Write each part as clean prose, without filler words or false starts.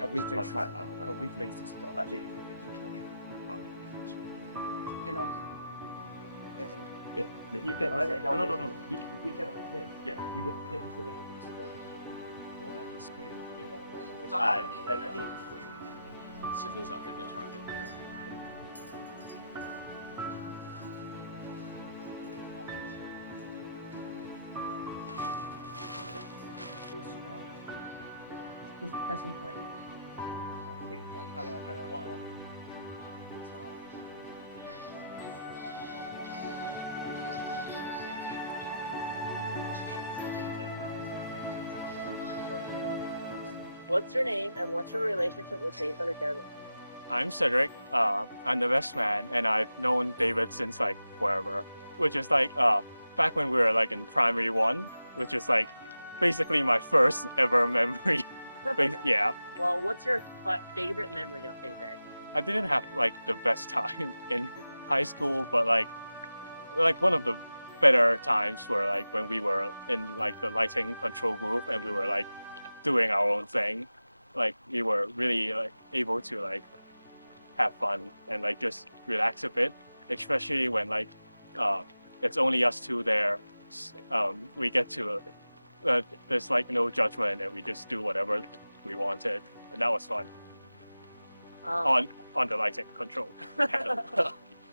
You get no, no, no, no. We get a pin. Yeah, you get pins for the Scissors up in the target. Doesn't play. What's your name and what's your relationship with David or Devyn? I'm Cedric. I'm the best man, and I've known David since like forever, which is like back when we were like in primary one, which is like basically my first ever memory. Yeah, Well, what's your favorite memory of David? I didn't have like the best time in high school, but like one of the better times were like when we were in like the lighting control group and we were like doing our own thing. Like we were really like able to like have fun and like just relax a bit, especially when like it's only us two there. We get to there's like no judgment and we just do whatever we wanted, and that was fun on the lighting control.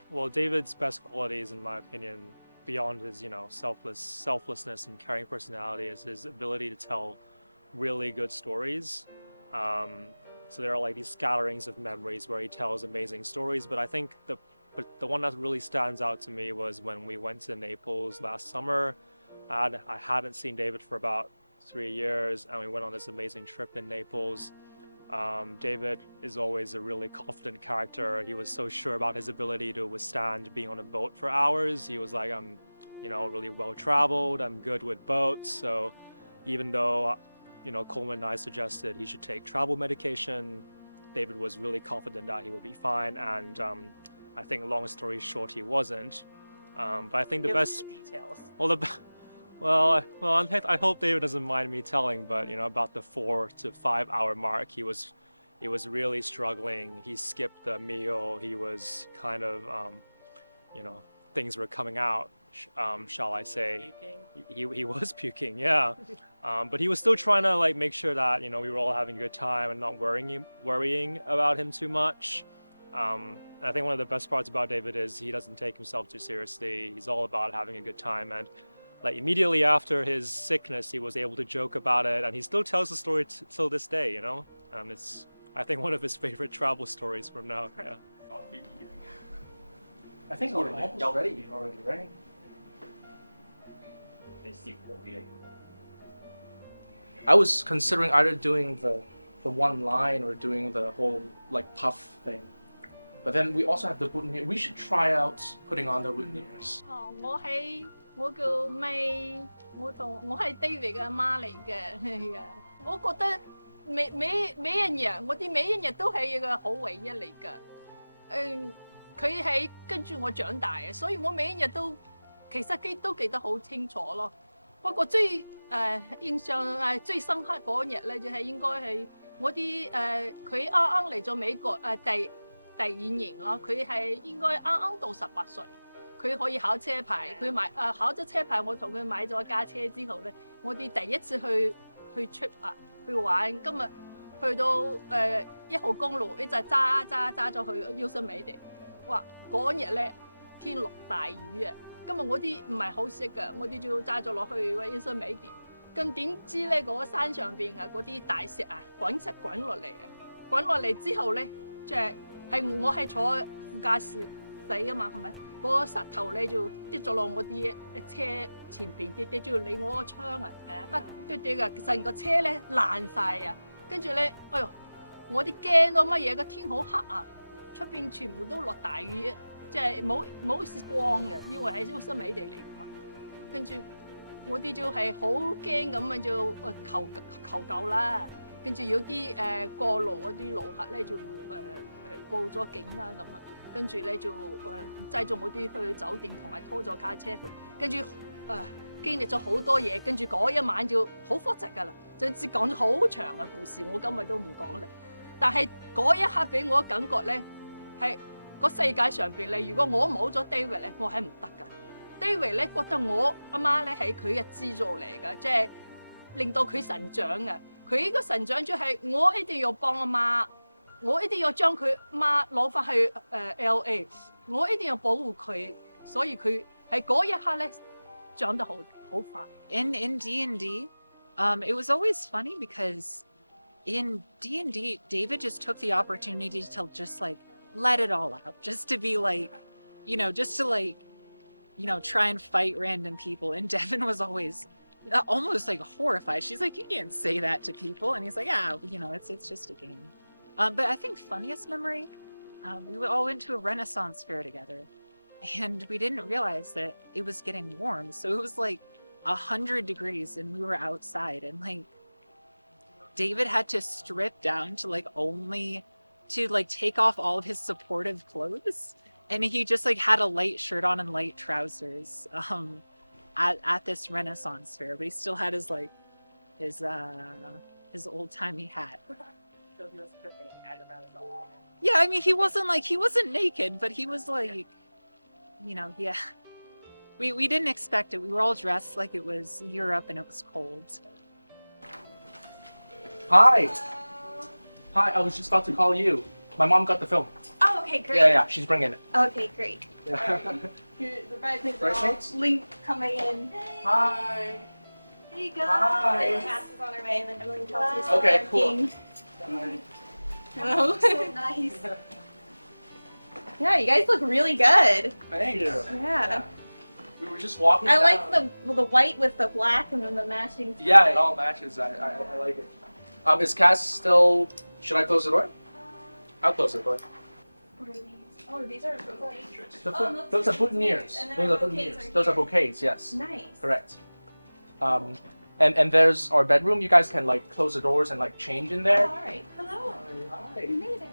Well, David's best qualities, in my opinion, beyond his selflessness and caring personality, is his ability to tell really good stories. So there are like these scatterings of memories where he tells amazing stories, but I think the one that really stands out to me was when we went to Naples last summer. I hadn't seen David for about 3 years, and we went on this amazing trip in Naples. David is always a really confident character. He was so sure about his ability to withstand being on a boat for hours. He was like, I'm, really well traveled. I'm good with boats. So even though, Coleman and I suggested he should take travel medication, David was really confident that he would be fine. And I think, long story short, he wasn't. But I think the best details. I hope David doesn't mind me telling, but about the 4 to 5 hour mark, he was really struggling. He skipped the meal. He was kind of, things were coming out. Shall I say? He was puking, yeah. But he was still trying to like make sure that we were all having a good time and not worrying about him too much. I think one of the best parts about David is he doesn't take himself too seriously. He's all about having a good time, and like immediately after his sickness, he was able to joke about it, and he still tells the story till this day. It's I think one of his favorite travel stories from now. Yeah. I think we're almost ready already, right? I was considering either doing the one line or doing the whole like puff thing. But then we also have the boutonniere. We should try out putting on the boutonnieres. 我叫 May，我係 David 嘅阿媽嚟嘅，係啊。我覺得美人人，我啲美人人都係一個好唯一嚟㗎。佢係跟住我長大嘅，所以我每一日都其實都記得好清楚咯。不過印象最深刻嗰日咧，就係應該係我啲佢啱啱嚟咗美國第2年咯，佢係應該啱啱到18歲。 佢可以考車牌，佢考咗車牌，我同佢買咗架車之後咧，我哋第一次去 trip 去玩。今日去到1號公路，一直揸咗去優勝美地。哇！嗰日咧天落大雨啊！今日我啲唔係好識㗎，我哋就揸咗落去優勝美地。咁點知咧嗰山上邊嗰啲大石滾落嚟啊！滾落嚟之後咧，我係坐副駕駛㗎嘛，係咪？ 嗰個石頭咧就跌咗落我啲車前邊，跌住離我個窗啊！跌嘅成個車咧爛晒啊！跟住咧，哎呦，我啲驚到乜嘢？個天好黑啊，出邊全部都落大雨，即係冇光嘅，因為係優勝美地嚟㗎嘛。跟住我啲就係好驚咁啊，就求救啦。跟住有啲過路嗰啲路客咧就報咗警啦咁啊。 跟住咧就載咗我啲去酒店，同埋拖咗架車去。跟住經歷咗好多嘢，跟住嗰一晚就好複雜㗎啦。總之講咗好長嘅故事，我今日都唔講啦。但係嗰一刻俾我感覺咧，係個世界上邊咧，如果我冇咗 David 咧，我係唔得㗎。David 咧覺得我阿媽咧係佢嘅資助嚟㗎，即係令到佢成長嘅。佢呢個成長就係我一定要幫阿媽，我一定要將佢媽攞翻去LA， 我一定要保護佢，所以佢喺嗰一刻咧長得好快。In D&D, it was always funny because in D&D, David just took the opportunity to just like let it all out, just to be like, just to like, try and fight random people. And Devyn was always almost like horrified. She's like, you can't say that to people. And he's like, yeah, it's just a game. But I think funniest memory, we all went to a Renaissance fair together, and we didn't realize that it was getting warm. So it was like 100 degrees, and we were outside, and like David had to strip down to like take off all of his supportive clothes, and he just like had a light shirt on and light trousers at this Renaissance fair, but he still had his old timey hat. So he was stripping at around his own. Yeah, I mean, he wasn't naked, but he was like, yeah. We didn't expect it. We were all dressed like it was Europe and it was cold. Hi. Hi, I was just about to call you. My mom got the film. Oh, okay, great. Yeah, she's bringing it. Okay, great. Yeah. The bridesmaids Bridesmaids? Link coming in. Hi. There you go. Hi. And Cass is on her way, and then Emily and Kelsey is Okay, cool. working. Hi. Oh, so nice. Yeah, you guys look really good. Thank you. Yeah. We were just walking I down. like the white with the black and then the matching. Yeah, it all matches. I like it. Is Cass still... Should I close the door? I'll close the door. What are these? Oh, these are bouquets. Those are boutonnieres. And then Those are bouquets boutonnieres. are Those are here. bouquets, yes. Nice. Correct. And there's our bedroom. You guys can like close the doors and like change in Oh, there. all right. Hello. Hi. You made it.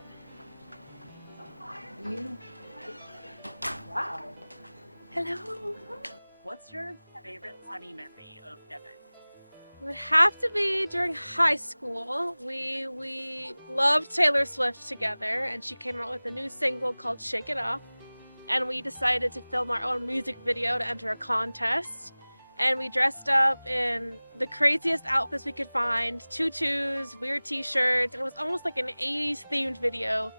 Wow. Hello. What's your favorite funny memory of Devyn? It would have to be during high school. We loved Taylor Swift together, and she came out with a new single called Shake It Off. And we decided to film our own music video to enter a contest. And we dressed up in the craziest outfits we could find, tutus, weird t-shirts. It was almost like an 80s themed video.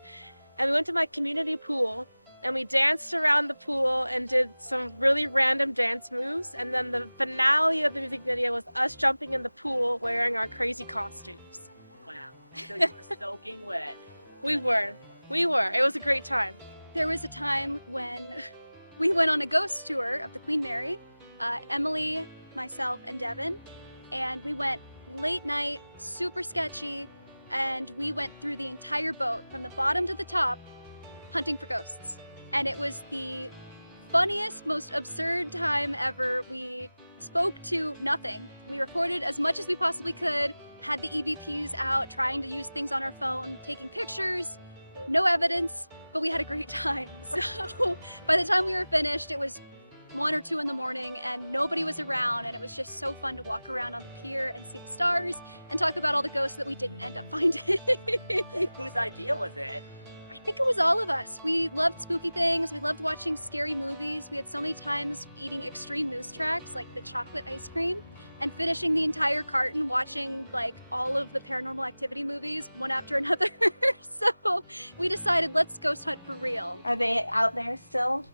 And we went to my community pool, and we danced around the pool and did some really random dance moves. And then the finale of the music video was us jumping in the pool wearing our crazy costumes. Wow. So you were soaking wet. We were. It was a great time. There was a time when we went on a ghost tour of the Queen Mary, Emily, myself, and Devyn, and we went late night, super sketchy, and we went through the entire boat from the bottom to the top hunting for ghosts. And it was the funniest, most absurd time ever. We spoke to nothing. We recorded as much as we possibly could, had the EVPs out, trying to use things on our phone, taking pictures, no evidence, but we had a great time. So by the time we were finished, it was 1 or 2 in the morning and nobody was around, and it was just so fun to walk around on the pier and see the stars and talk about all the ghosts that we didn't end up finding. Whose idea was it? I think it was all of us. We loved spooky things. We loved watching scary movies. We had so many times eating extreme moose tracks, like the chocolate ice cream, and finishing the entire carton watching like all of the Paranormal Activity movies, one after another. So we decided, let's ghost hunt for real. Are they out there still?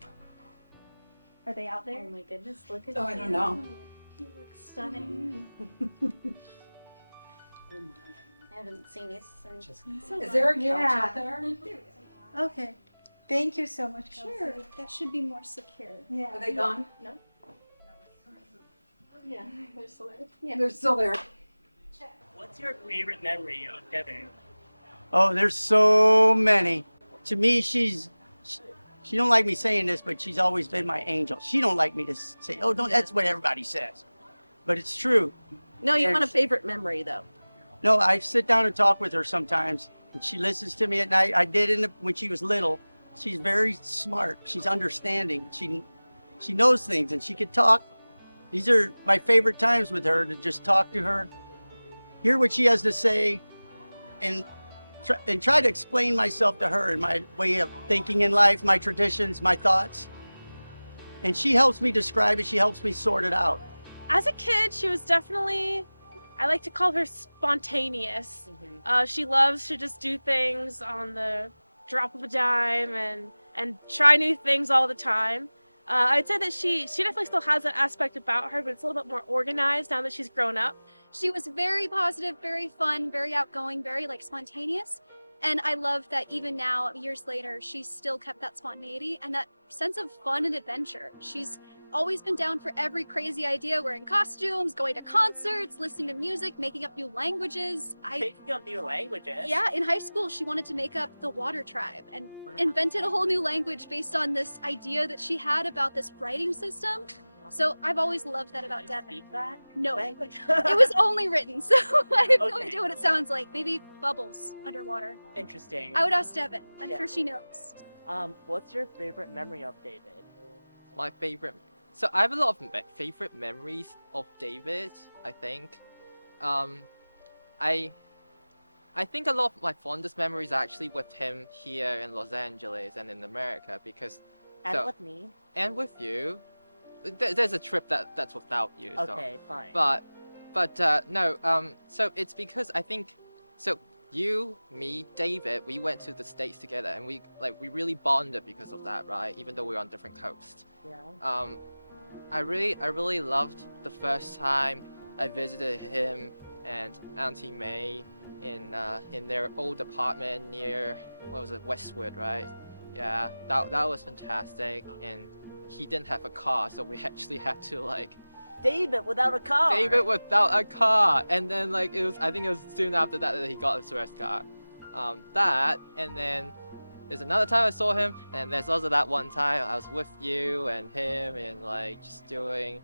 Are they out there? Oh my goodness, look at Oh, I don't know. You look stunning. I haven't seen these since. Is there a couch Yeah. out there? Okay. Thank you so much, Kelsey. Sure, that should be more secure. Yeah. Are they gone? Yeah, they're still there. Yeah. They're still there. What's your favorite memory of Devyn? Oh, there's so many. To me, she don't like me saying this, but she's always been my angel. She don't like me to say, oh, don't. That's what everybody says, but it's true. No, you want a There's- favorite memory though. No, I sit down and talk with her sometimes, and she listens to me at night. I did when she was little. She's very smart. She's understanding. She knows things, and she can talk. These are my favorite times with her, to just talk to her, hear what she has to say, and try to explain myself to her and my way of thinking in life, my traditions, my thoughts. And she helps me describe it. She helps me sort it out. As a kid, she was definitely, I like to call her spontaneous. She loves to just do things on the drop of a dime and try new things all the time. I'd say that she definitely still has that aspect about her, but it's a little bit more organized now that she's grown up. She was very positive, very fun, very outgoing, very like spontaneous. And I love that even now, years later, she's still kept that spontaneity and that sense of fun and adventure. She's always been down for every crazy idea, wearing costumes, going to concerts, listening to music, making up new languages. Taking up new languages. Yeah, in high school, she wanted to make up the water tribe and invented a whole new language based on this idea that she had about this writing system. So I've always loved that about Devynn. Speak that No, language? it was only written, so I have no Okay. idea what it sounds like. Maybe bubbles underwater. Interesting. I would ask Devynn. I'm Yeah. sure she knows. What's your favorite memory of David? My favorite. So I have a lot of favorite memories of David. I think, I think a lot of my fondest memories are actually with him here in Los Angeles and in America because. And So- with me. And with you. There's a trip that's without you. So. Okay, fine. But no. So it's because I think. So you, me, David, we went to the States together, and we really bonded because of that, right? Even though we were on different coasts. Yeah. I really loved the first time I visited him and Auntie May in their old apartment near, what was it, Westwood, right? Yeah, that was fantastic. And he didn't have a car, so we actually had to like David without a car. David without a car, and then like I think it was soon after that that he got his first car. That, and then there's another time I saw him, and there's also that one time I was with you and him, and like just doing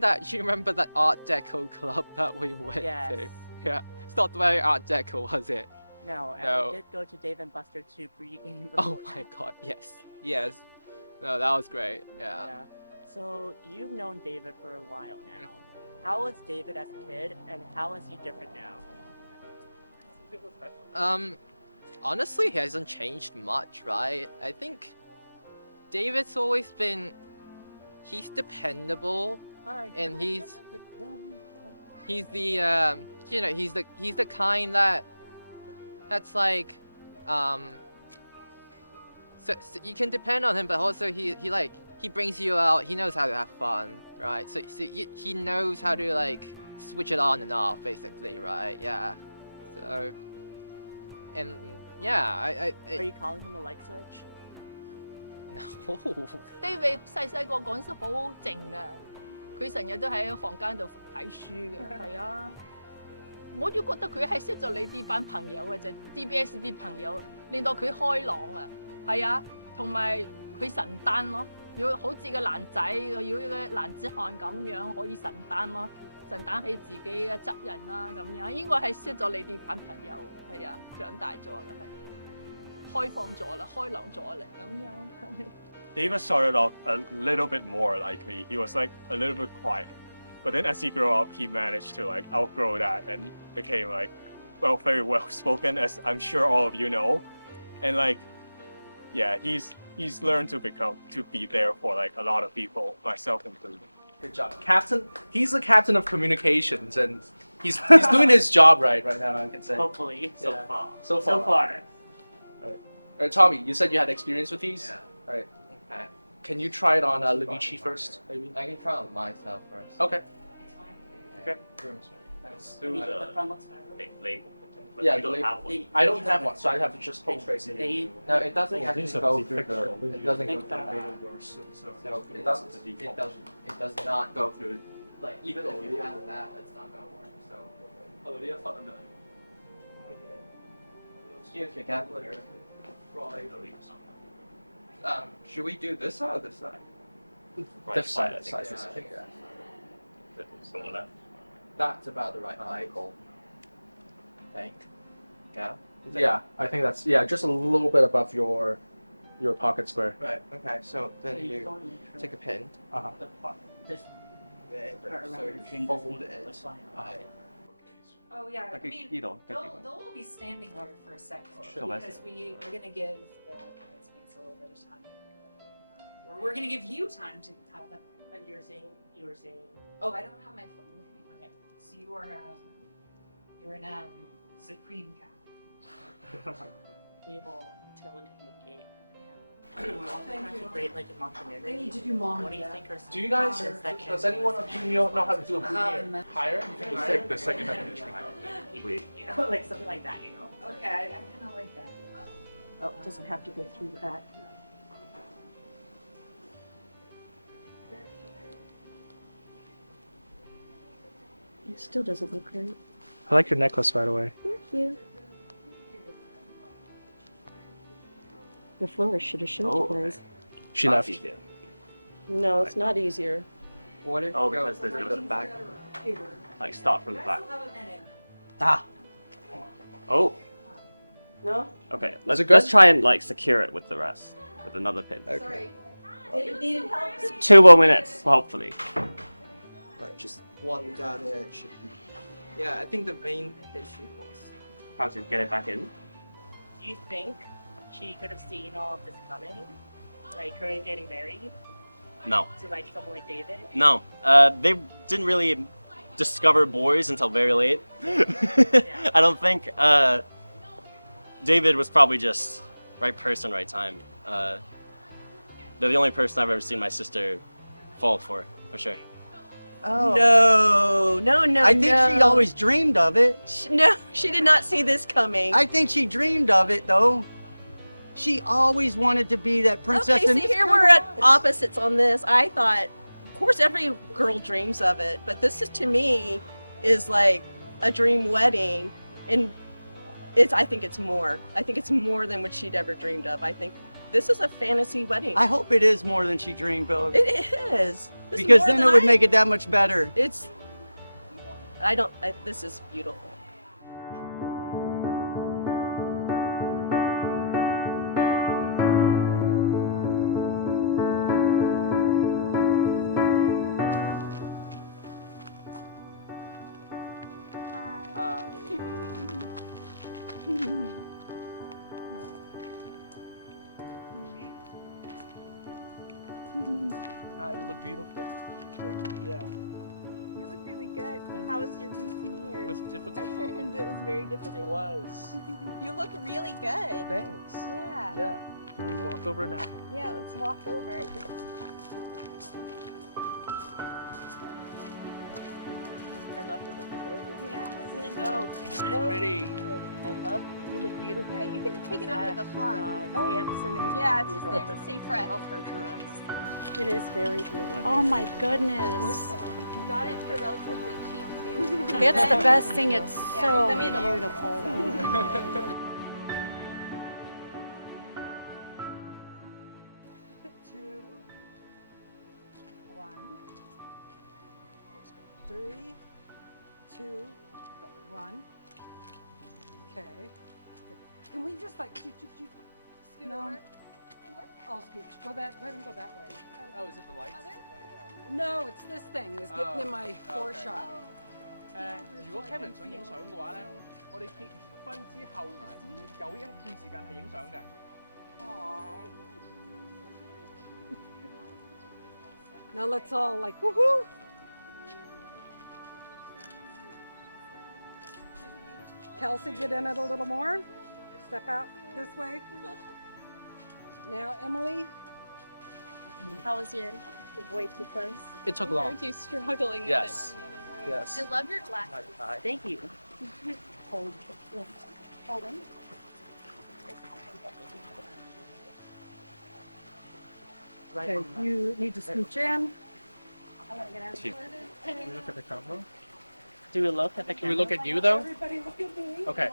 that. You remember that Art Deco club that we went Yes. to? Yeah, it's not very Art Deco, was it? No, and No. we did go to Dave and Buster to pregame. Oh before my that. god, yes. No, that was great. Yeah. Yeah. So you've known David for a while now. How was David as a kid, and how is he different now? Honestly, he hasn't changed much, right? I think David's always been. He's dependable, and he's the he's the kind that's like so you can depend on him, but also he brings you out. He knows how to have fun, right? So he knows how to like switch it on and off, basically, right? Yeah. So and yeah, Are you calling him a light switch? no. David 細細個嗰陣時好靜啊，佢成日都喺房間度睇書嘅，係啊。我都覺得佢係識咗你啲班朋友嘅啫，DBS 啲朋友令到佢開朗啊，係啊，同埋佢神單咯，要好似個男仔，要一個男子漢咁樣可以神單咯，神單起自己嘅責任啦咁樣，應該係識咗你啲班朋友，係啊，長大咗啦，係開放咗啦，開朗咗啦咁樣。David started off a little bit more like me. He was like a little bit quiet. But then as he grew up, he managed to like outgrow that and became like, well, very well spoken, as I'm sure all of you know. And like, yeah, he's learned to be there for like a lot of people, myself included. Good job, Captain. He's the captain of communications, and he's doing his job right now. I can say. Hopefully, so Yeah. far. So far. So far. All right, Tommy, you said you had experience with these. Yeah. All right. Okay. Can you try it on Luigi first, maybe? I can try on myself first. Okay. Okay. The front looks better. Label. Yeah, the label. I don't have one, so I have to just poke trace it. No, it doesn't have to go through the. It doesn't go through Think about that. No, it doesn't. It does not go through. Like even if you have that, it's not gonna work. So. Excuse me, Captain. Should we do this side or this side? This side, I think. this side. Yeah. That's about the right height. I think. Yeah. Is that- Yeah, I think that's just a little bit above your pocket square. Right. Okay. So then you take a pin. Uh huh. The part, just So part around you between fold the it. looks fine. Right. Oh yeah, I mean, they'll all be standing here for a second because we're gonna give the bridesmaids a little bit of time, or we're gonna give you time to have them. And you were saying. Oh, I don't have my phone with me. Okay, so you are now supreme cap. We will telecommunicate. Yeah. We're all trying to create like a documentary. They need to do more. What do you think are some Do you guys? options that Does can anyone of you know how to do a boutonniere? Higher? You think higher? The second definition. you know, like something like that, you know? Okay, I kind of like that. Oh, it doesn't have to go through that. It still doesn't look right. I like your necklace, by the way. Thank you. The florist should have showed you guys. She left. No, it's not easier. What if Because there's no back. Like start from the back. Ah. Oh. No? Okay. Is it good? Let's try and like secure it with the rest with another pin. Okay. Needed help? 2 more minutes, hopefully. Like just one down here should be. Yeah, I think the main issue was. How to get it back in? Do you think she could have seen all of this coming? Like her getting married No. to like someone like David? No. They didn't really discover boys until very late. I don't think. David was probably just right person, right time. They're the only person I've ever seen my sister fall for sure. Oh. No, I think she always dreamed of it. No, she did not see this coming. I think she dreamed of it though. She always wanted to be that princess. Okay, and see, this here kinda we're at was. opposites on this. I thought, of course, every girl dreams of it, but this is to me is like a dream wedding, and I think it's more. I think it's more than what she'd ever dreamed of. I think this is a fantasy wedding. I hope it is more than she dreamed of. It is. This is Because more then than it would I- make it that much better. This is beautiful. You look beautiful. Yeah. You look really good. How was your boutonniere? It was difficult. It was very difficult. It was. You look really good. Thanks. Yeah. Yeah. Can we walk over now? Yeah, let's walk over. I love the look. Yeah. Oh, Pretty. I love you look beautiful. Yeah, you can take it under the pot. Oh, absolutely. Yeah, it's just there to stay fresh. I love her dress. It is very beautiful. Oh my goodness. You got it for relatively cheap too. It's the best thing. It's Yeah, so send me the whole- beautiful. Two, one, three, two, one. Okay. Can we just like Scoot no. over. I'll scoot. Go that. Let him go that way. Oh, is it the lights? No, it's this thing. It's getting in my foreshot. 如果 Kevin 想影相嘅話咧，我哋結婚之後有一段時間係影相嘅。 Now let's all like woohoo. Kelsey, get in it a little more. Step out this way. Now, Emily. How was your way too close? It took long. Aren't you struggling Yes. with it? Yes. I love your glasses. Thank you. Hold. Hold them. Okay, you need to scooch in. I'm gonna get out. Can we look at the camera? Do we look at the Can camera? we look at you though? Everybody look at me. Okay.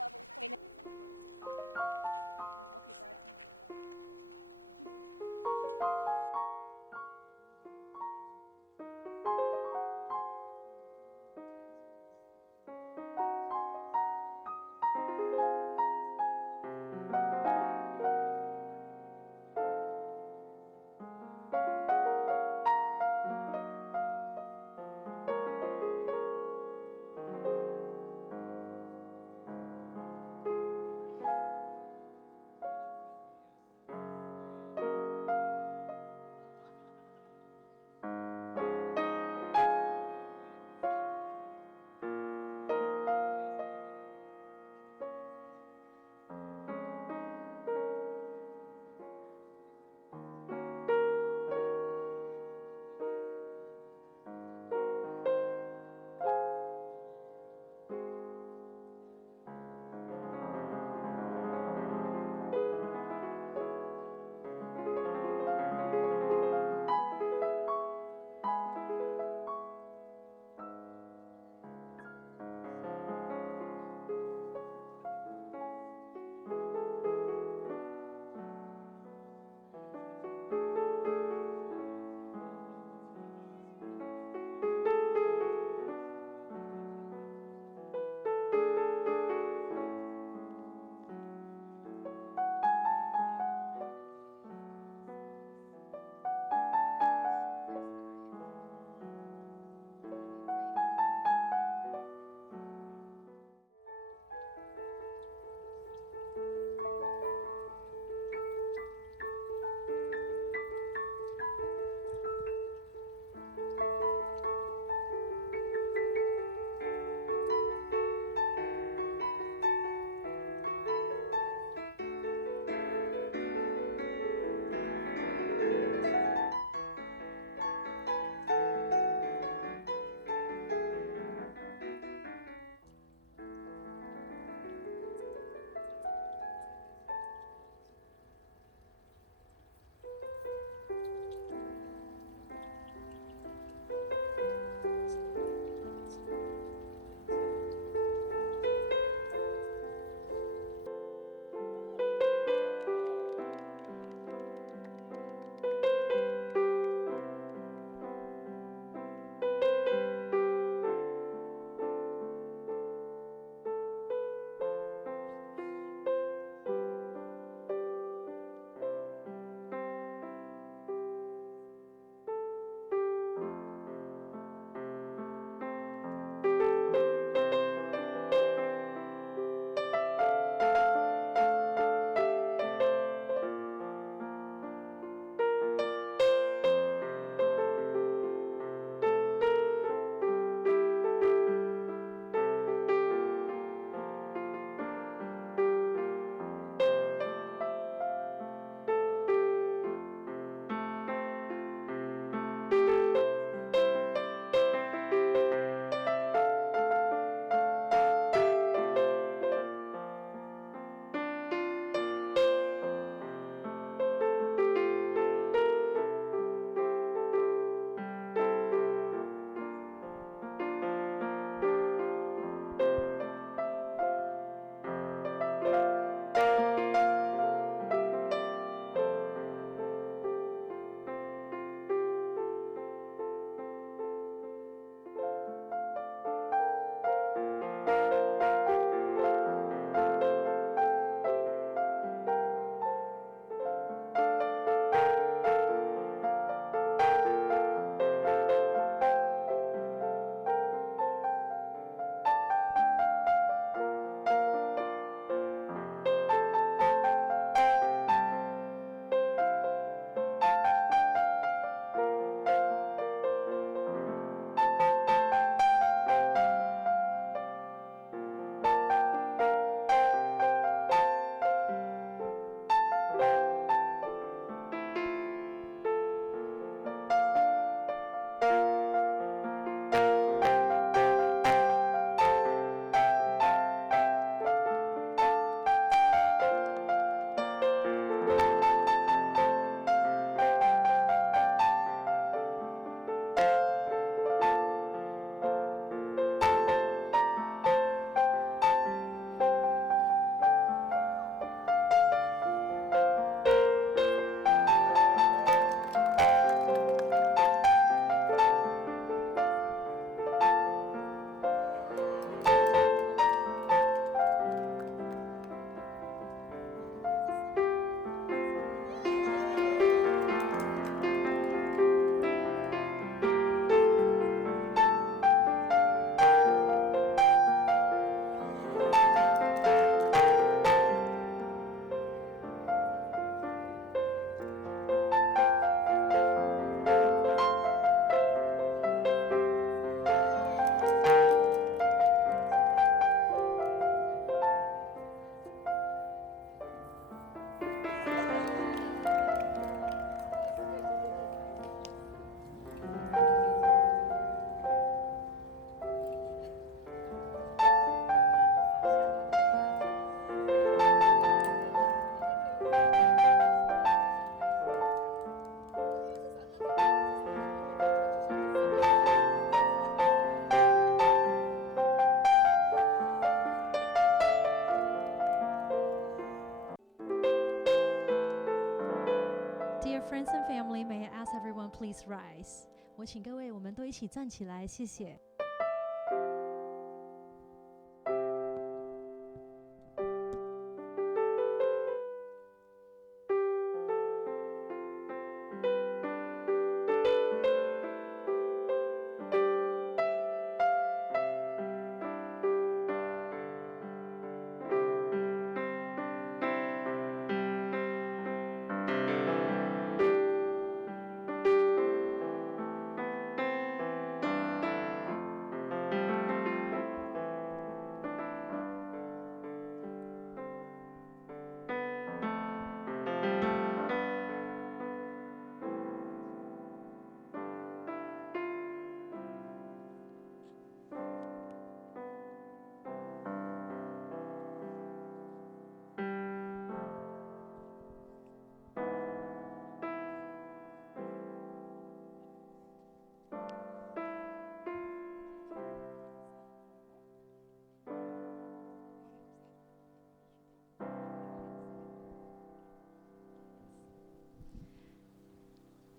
friends and family, may I ask everyone please rise? 我请各位，我们都一起站起来，谢谢。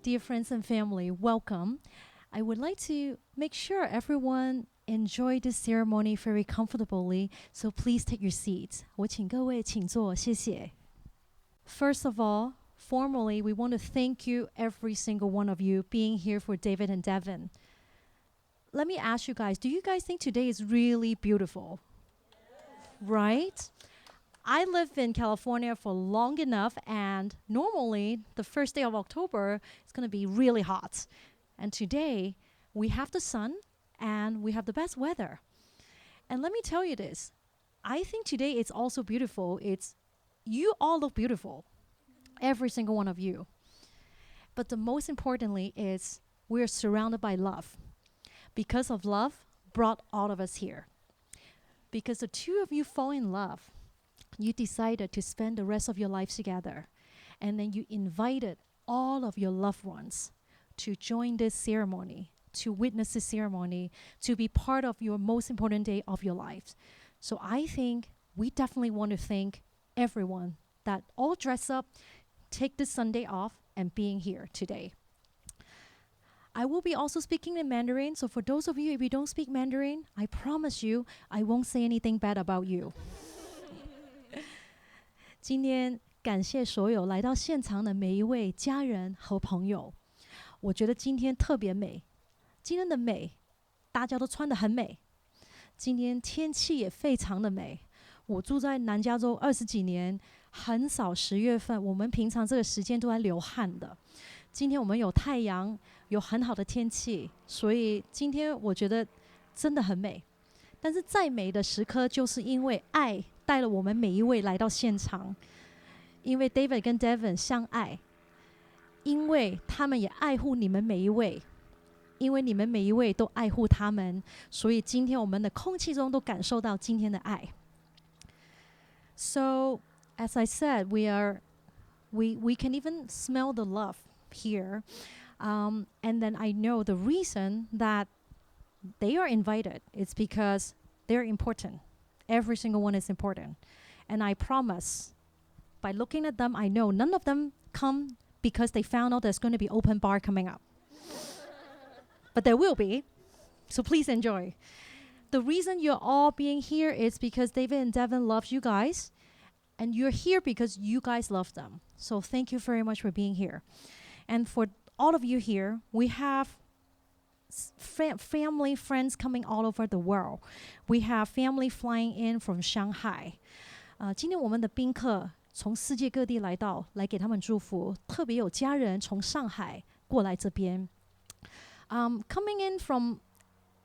Dear friends and family, welcome. I would like to make sure everyone enjoy this ceremony very comfortably, so please take your seats. 我请各位请坐，谢谢。First of all, formally, we want to thank you, every single one of you, being here for David and Devynn. Let me ask you guys, do you guys think today is really beautiful? Right? I live in California for long enough, and normally the first day of October is going to be really hot. And today we have the sun and we have the best weather. And let me tell you this, I think today it's also beautiful. You all look beautiful, every single one of you. But the most importantly is we're surrounded by love. Because of love brought all of us here. Because the two of you fall in love, you decided to spend the rest of your life together. And then you invited all of your loved ones to join this ceremony, to witness this ceremony, to be part of your most important day of your lives. So I think we definitely want to thank everyone that all dress up, take this Sunday off, and being here today. I will be also speaking in Mandarin, so for those of you, if you don't speak Mandarin, I promise you, I won't say anything bad about you. 今天感谢所有来到现场的每一位家人和朋友。我觉得今天特别美，今天的美，大家都穿得很美。今天天气也非常的美。我住在南加州20几年，很少10月份，我们平常这个时间都在流汗的。今天我们有太阳，有很好的天气，所以今天我觉得真的很美。但是再美的时刻，就是因为爱带了我们每一位来到现场，因为 David 跟 Devynn 相爱，因为他们也爱护你们每一位，因为你们每一位都爱护他们，所以今天我们的空气中都感受到今天的爱。So, as I said, we can even smell the love here, and then I know the reason that they are invited is because they're important. Every single one is important. And I promise, by looking at them, I know none of them come because they found out there's going to be open bar coming up. But there will be. So please enjoy. The reason you're all being here is because David and Devynn loves you guys. And you're here because you guys love them. So thank you very much for being here. And for all of you here, we have family, friends coming all over the world. We have family flying in from Shanghai. 今天我们的宾客从世界各地来到，来给他们祝福。特别有家人从上海过来这边。Coming in from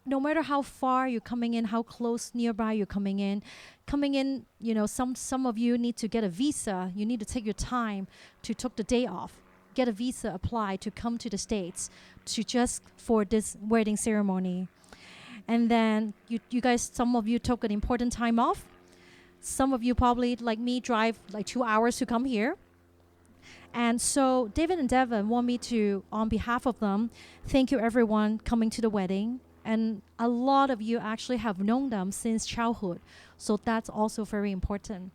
no matter how far you're coming in, how close nearby you're coming in, you know, some of you need to get a visa. You need to take your time to take the day off. Get a visa applied to come to the States to just for this wedding ceremony. And then you guys, some of you took an important time off. Some of you probably, like me, drive like 2 hours to come here. And so David and Devynn want me to, on behalf of them, thank you everyone coming to the wedding. And a lot of you actually have known them since childhood. So that's also very important.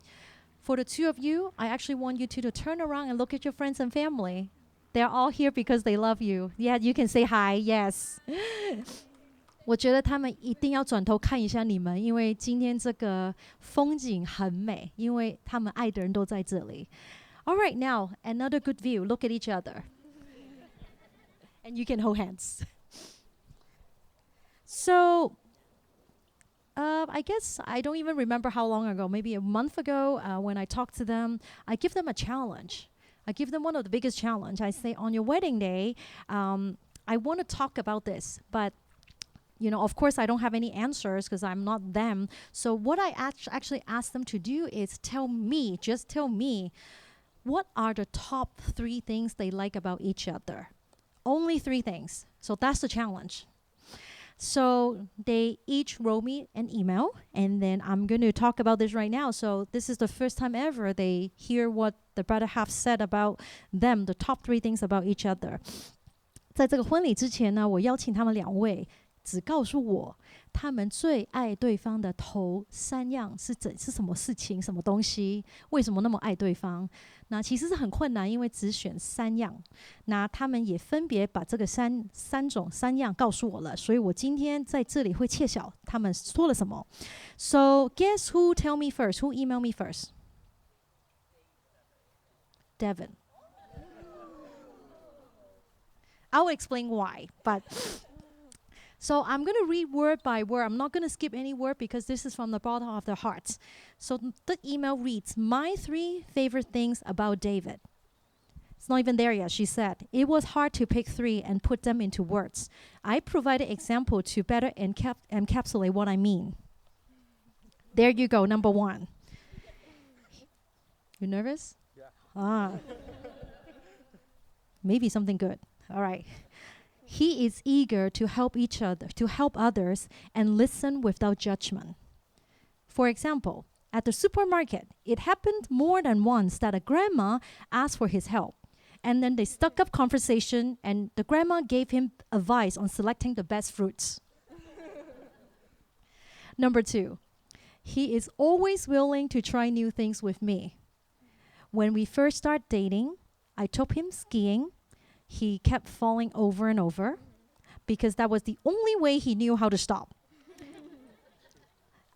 For the two of you, I actually want you to turn around and look at your friends and family. They're all here because they love you. Yeah, you can say hi. Yes. 我觉得他们一定要转头看一下你们，因为今天这个风景很美，因为他们爱的人都在这里。All right, now another good view. Look at each other, and you can hold hands. So, I guess I don't even remember how long ago. Maybe a month ago, when I talked to them, I give them a challenge. I give them one of the biggest challenge. I say, on your wedding day, I want to talk about this, but of course, I don't have any answers because I'm not them. So what I actually asked them to do is just tell me, what are the top 3 things they like about each other? Only 3 things. So that's the challenge. So they each wrote me an email, and then I'm going to talk about this right now. So this is the first time ever they hear what the brother have said about them, the top 3 things about each other. 在这个婚礼之前呢，我邀请他们2位只告诉我他们最爱对方的头3样是什么事情，什么东西，为什么那么爱对方。那其实是很困难，因为只选3样。那他们也分别把这个三样告诉我了，所以我今天在这里会揭晓他们说了什么。So guess who tell me first? Who email me first? Devyn. I will explain why, but so I'm going to read word by word. I'm not going to skip any word because this is from the bottom of their hearts. So the email reads, my 3 favorite things about David. It's not even there yet, she said. It was hard to pick 3 and put them into words. I provided example to better encapsulate what I mean. There you go, number 1. You nervous? Yeah. Maybe something good. All right. He is eager to help others, and listen without judgment. For example, at the supermarket, it happened more than once that a grandma asked for his help. And then they stuck up conversation, and the grandma gave him advice on selecting the best fruits. Number 2, he is always willing to try new things with me. When we first started dating, I took him skiing. He kept falling over and over because that was the only way he knew how to stop.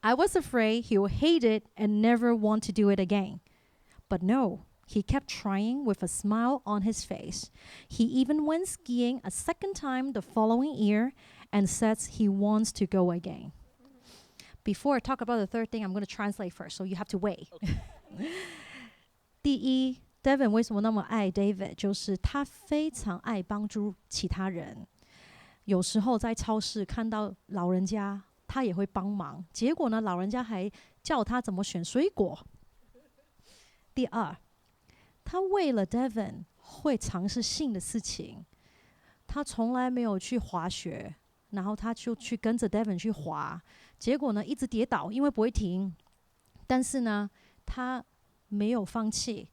I was afraid he would hate it and never want to do it again. But no, he kept trying with a smile on his face. He even went skiing a second time the following year and says he wants to go again. Before I talk about the third thing, I'm going to translate first, so you have to wait. Okay. 第一，Devyn 为什么那么爱 David？ 就是他非常爱帮助其他人。有时候在超市看到老人家，他也会帮忙。结果呢，老人家还教他怎么选水果。第二，他为了 Devyn 会尝试新的事情。他从来没有去滑雪，然后他就去跟着 Devyn 去滑。结果呢，一直跌倒，因为不会停。但是呢，他没有放弃。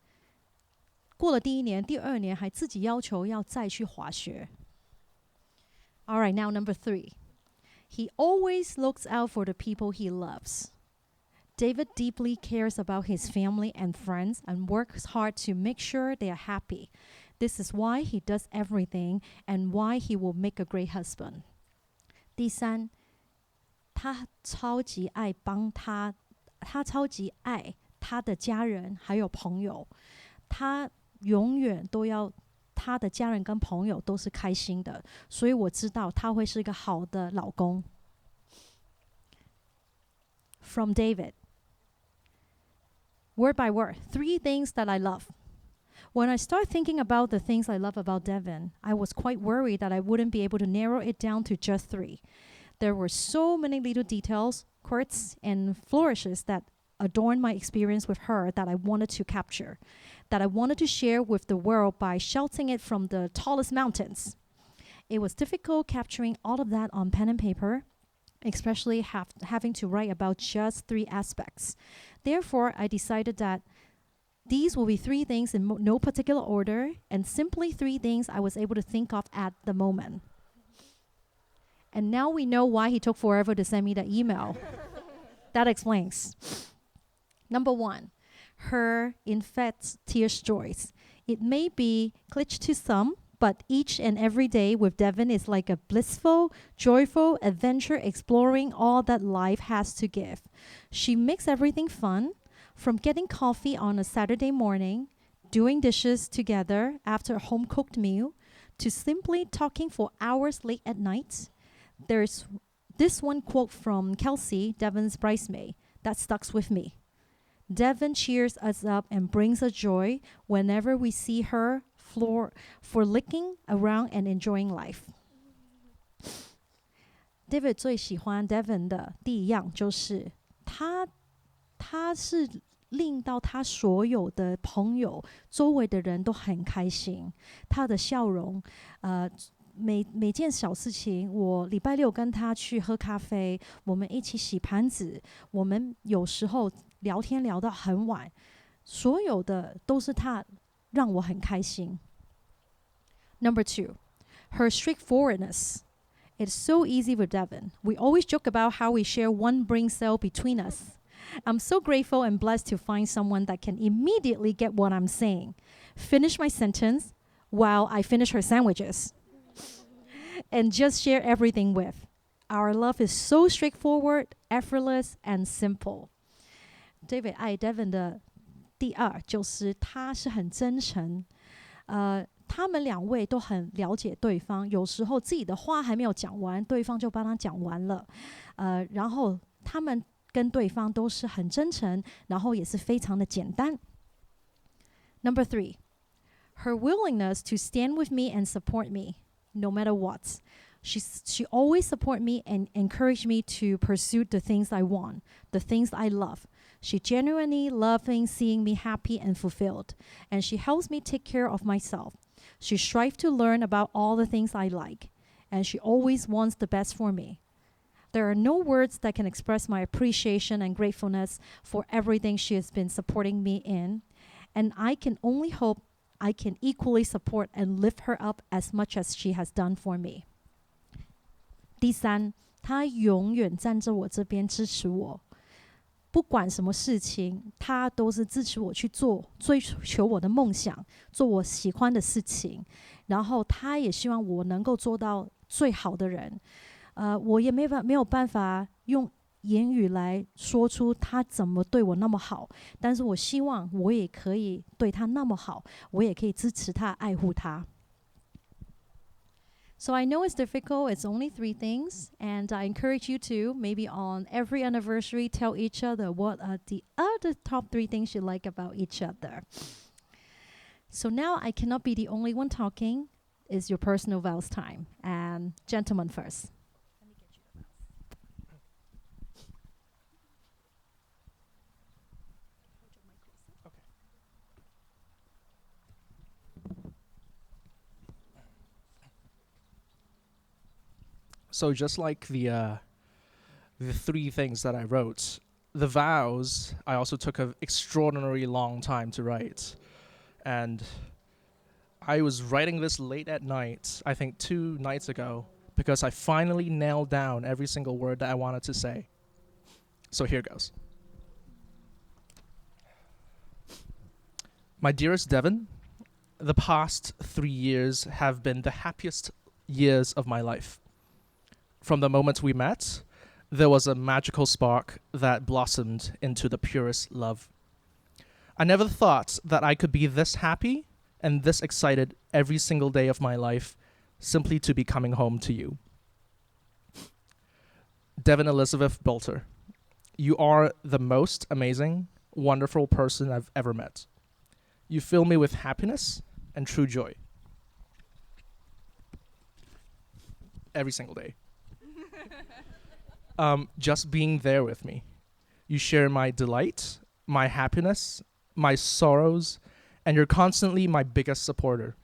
过了第1年、第2年，还自己要求要再去滑雪。All right, now number 3. He always looks out for the people he loves. David deeply cares about his family and friends and works hard to make sure they are happy. This is why he does everything and why he will make a great husband. 第3，他超级爱他的家人还有朋友，他永远都要他的家人跟朋友都是开心的，所以我知道他会是一个好的老公。From David, word by word, 3 things that I love. When I start thinking about the things I love about Devyn, I was quite worried that I wouldn't be able to narrow it down to just 3. There were so many little details, quirks, and flourishes that adorned my experience with her that I wanted to capture, that I wanted to share with the world by shouting it from the tallest mountains. It was difficult capturing all of that on pen and paper, especially having to write about just 3 aspects. Therefore, I decided that these will be 3 things in no particular order, and simply 3 things I was able to think of at the moment. And now we know why he took forever to send me the email. That explains. Number 1, her infectious joys. It may be glitch to some, but each and every day with Devynn is like a blissful, joyful adventure exploring all that life has to give. She makes everything fun, from getting coffee on a Saturday morning, doing dishes together after a home cooked meal, to simply talking for hours late at night. There's this one quote from Kelsey, Devynn's bridesmaid, that stuck with me. Devynn cheers us up and brings us joy whenever we see her floor frolicking around and enjoying life. David 最喜欢 Devynn 的第一样就是他是令到他所有的朋友周围的人都很开心，他的笑容每件小事情，我礼拜六跟他去喝咖啡，我们一起洗盘子，我们有时候聊天聊到很晚，所有的都是他让我很开心。Number 2, her straightforwardness. It's so easy with Devynn. We always joke about how we share one brain cell between us. I'm so grateful and blessed to find someone that can immediately get what I'm saying, finish my sentence while I finish her sandwiches, and just share everything with. Our love is so straightforward, effortless, and simple. David 爱 Devynn 的第二就是他是很真诚，他们两位都很了解对方，有时候自己的话还没有讲完，对方就帮他讲完了，然后他们跟对方都是很真诚，然后也是非常的简单。Number 3, her willingness to stand with me and support me, no matter what. She always support me and encourage me to pursue the things I want, the things I love. She genuinely loving seeing me happy and fulfilled, and she helps me take care of myself. She strives to learn about all the things I like, and she always wants the best for me. There are no words that can express my appreciation and gratefulness for everything she has been supporting me in, and I can only hope I can equally support and lift her up as much as she has done for me. 第三，她永远站在我这边支持我，不管什么事情，她都是支持我去做，追求我的梦想，做我喜欢的事情。然后她也希望我能够做到最好的人。我也没有办法用言语来说出她怎么对我那么好，但是我希望我也可以对她那么好，我也可以支持她、爱护她。So I know it's difficult. It's only 3 things. And I encourage you to, maybe on every anniversary, tell each other what are the other top 3 things you like about each other. So now I cannot be the only one talking. It's your personal vows time. And gentlemen first. So just like the 3 things that I wrote, the vows I also took an extraordinarily long time to write, and I was writing this late at night, I think 2 nights ago, because I finally nailed down every single word that I wanted to say. So here goes. My dearest Devynn, the past 3 years have been the happiest years of my life. From the moment we met, there was a magical spark that blossomed into the purest love. I never thought that I could be this happy and this excited every single day of my life simply to be coming home to you. Devynn Elizabeth Bolter, you are the most amazing, wonderful person I've ever met. You fill me with happiness and true joy. Every single day. Just being there with me. You share my delight, my happiness, my sorrows, and you're constantly my biggest supporter.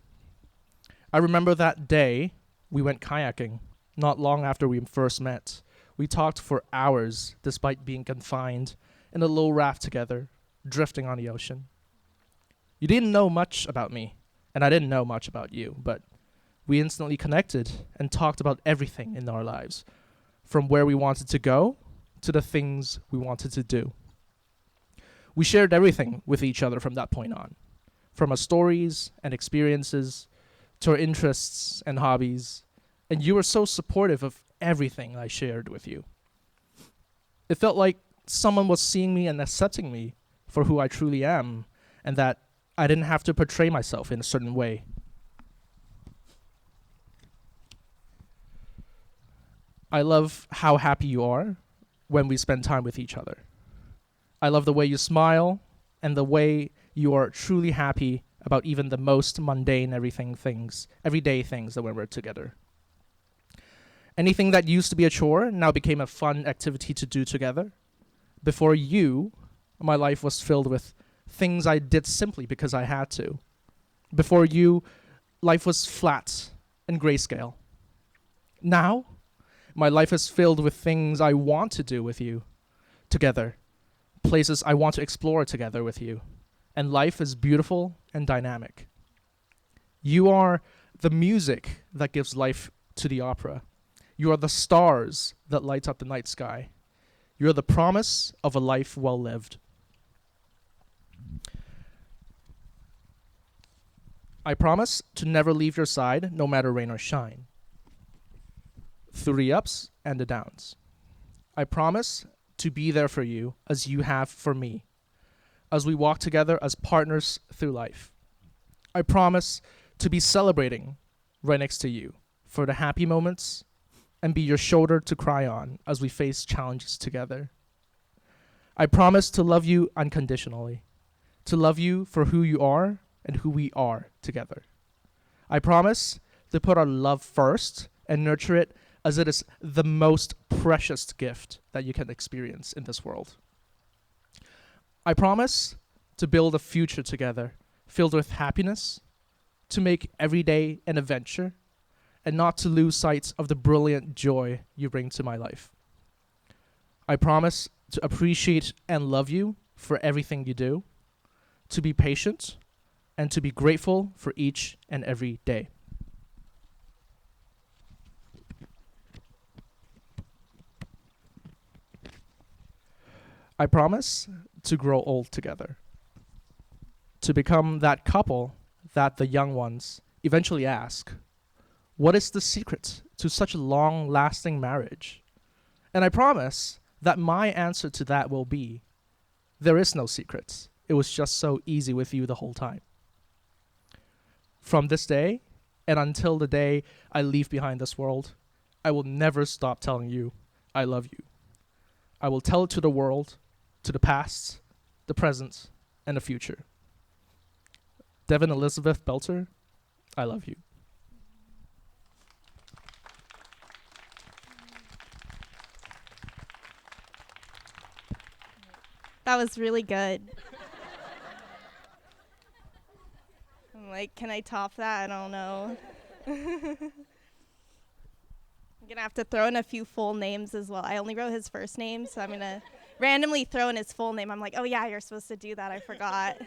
I remember that day we went kayaking, not long after we first met. We talked for hours despite being confined in a little raft together, drifting on the ocean. You didn't know much about me, and I didn't know much about you, but we instantly connected and talked about everything in our lives, from where we wanted to go to the things we wanted to do. We shared everything with each other from that point on, from our stories and experiences to our interests and hobbies, and you were so supportive of everything I shared with you. It felt like someone was seeing me and accepting me for who I truly am, and that I didn't have to portray myself in a certain way. I love how happy you are when we spend time with each other. I love the way you smile and the way you are truly happy about even the most mundane everyday things that when we're together. Anything that used to be a chore now became a fun activity to do together. Before you, my life was filled with things I did simply because I had to. Before you, life was flat and grayscale. Now, my life is filled with things I want to do with you together, places I want to explore together with you, and life is beautiful and dynamic. You are the music that gives life to the opera. You are the stars that light up the night sky. You are the promise of a life well lived. I promise to never leave your side, no matter rain or shine, through the ups and the downs. I promise to be there for you as you have for me, as we walk together as partners through life. I promise to be celebrating right next to you for the happy moments and be your shoulder to cry on as we face challenges together. I promise to love you unconditionally, to love you for who you are and who we are together. I promise to put our love first and nurture it as it is the most precious gift that you can experience in this world. I promise to build a future together filled with happiness, to make every day an adventure, and not to lose sight of the brilliant joy you bring to my life. I promise to appreciate and love you for everything you do, to be patient, and to be grateful for each and every day. I promise to grow old together, to become that couple that the young ones eventually ask, what is the secret to such a long-lasting marriage? And I promise that my answer to that will be, there is no secrets. It was just so easy with you the whole time. From this day, and until the day I leave behind this world, I will never stop telling you I love you. I will tell it to the world, to the past, the present, and the future. Devynn Elizabeth Belter, I love you. That was really good. I'm like, can I top that? I don't know. I'm gonna have to throw in a few full names as well. I only wrote his first name, so I'm gonna randomly throw in his full name. I'm like, oh yeah, you're supposed to do that. I forgot.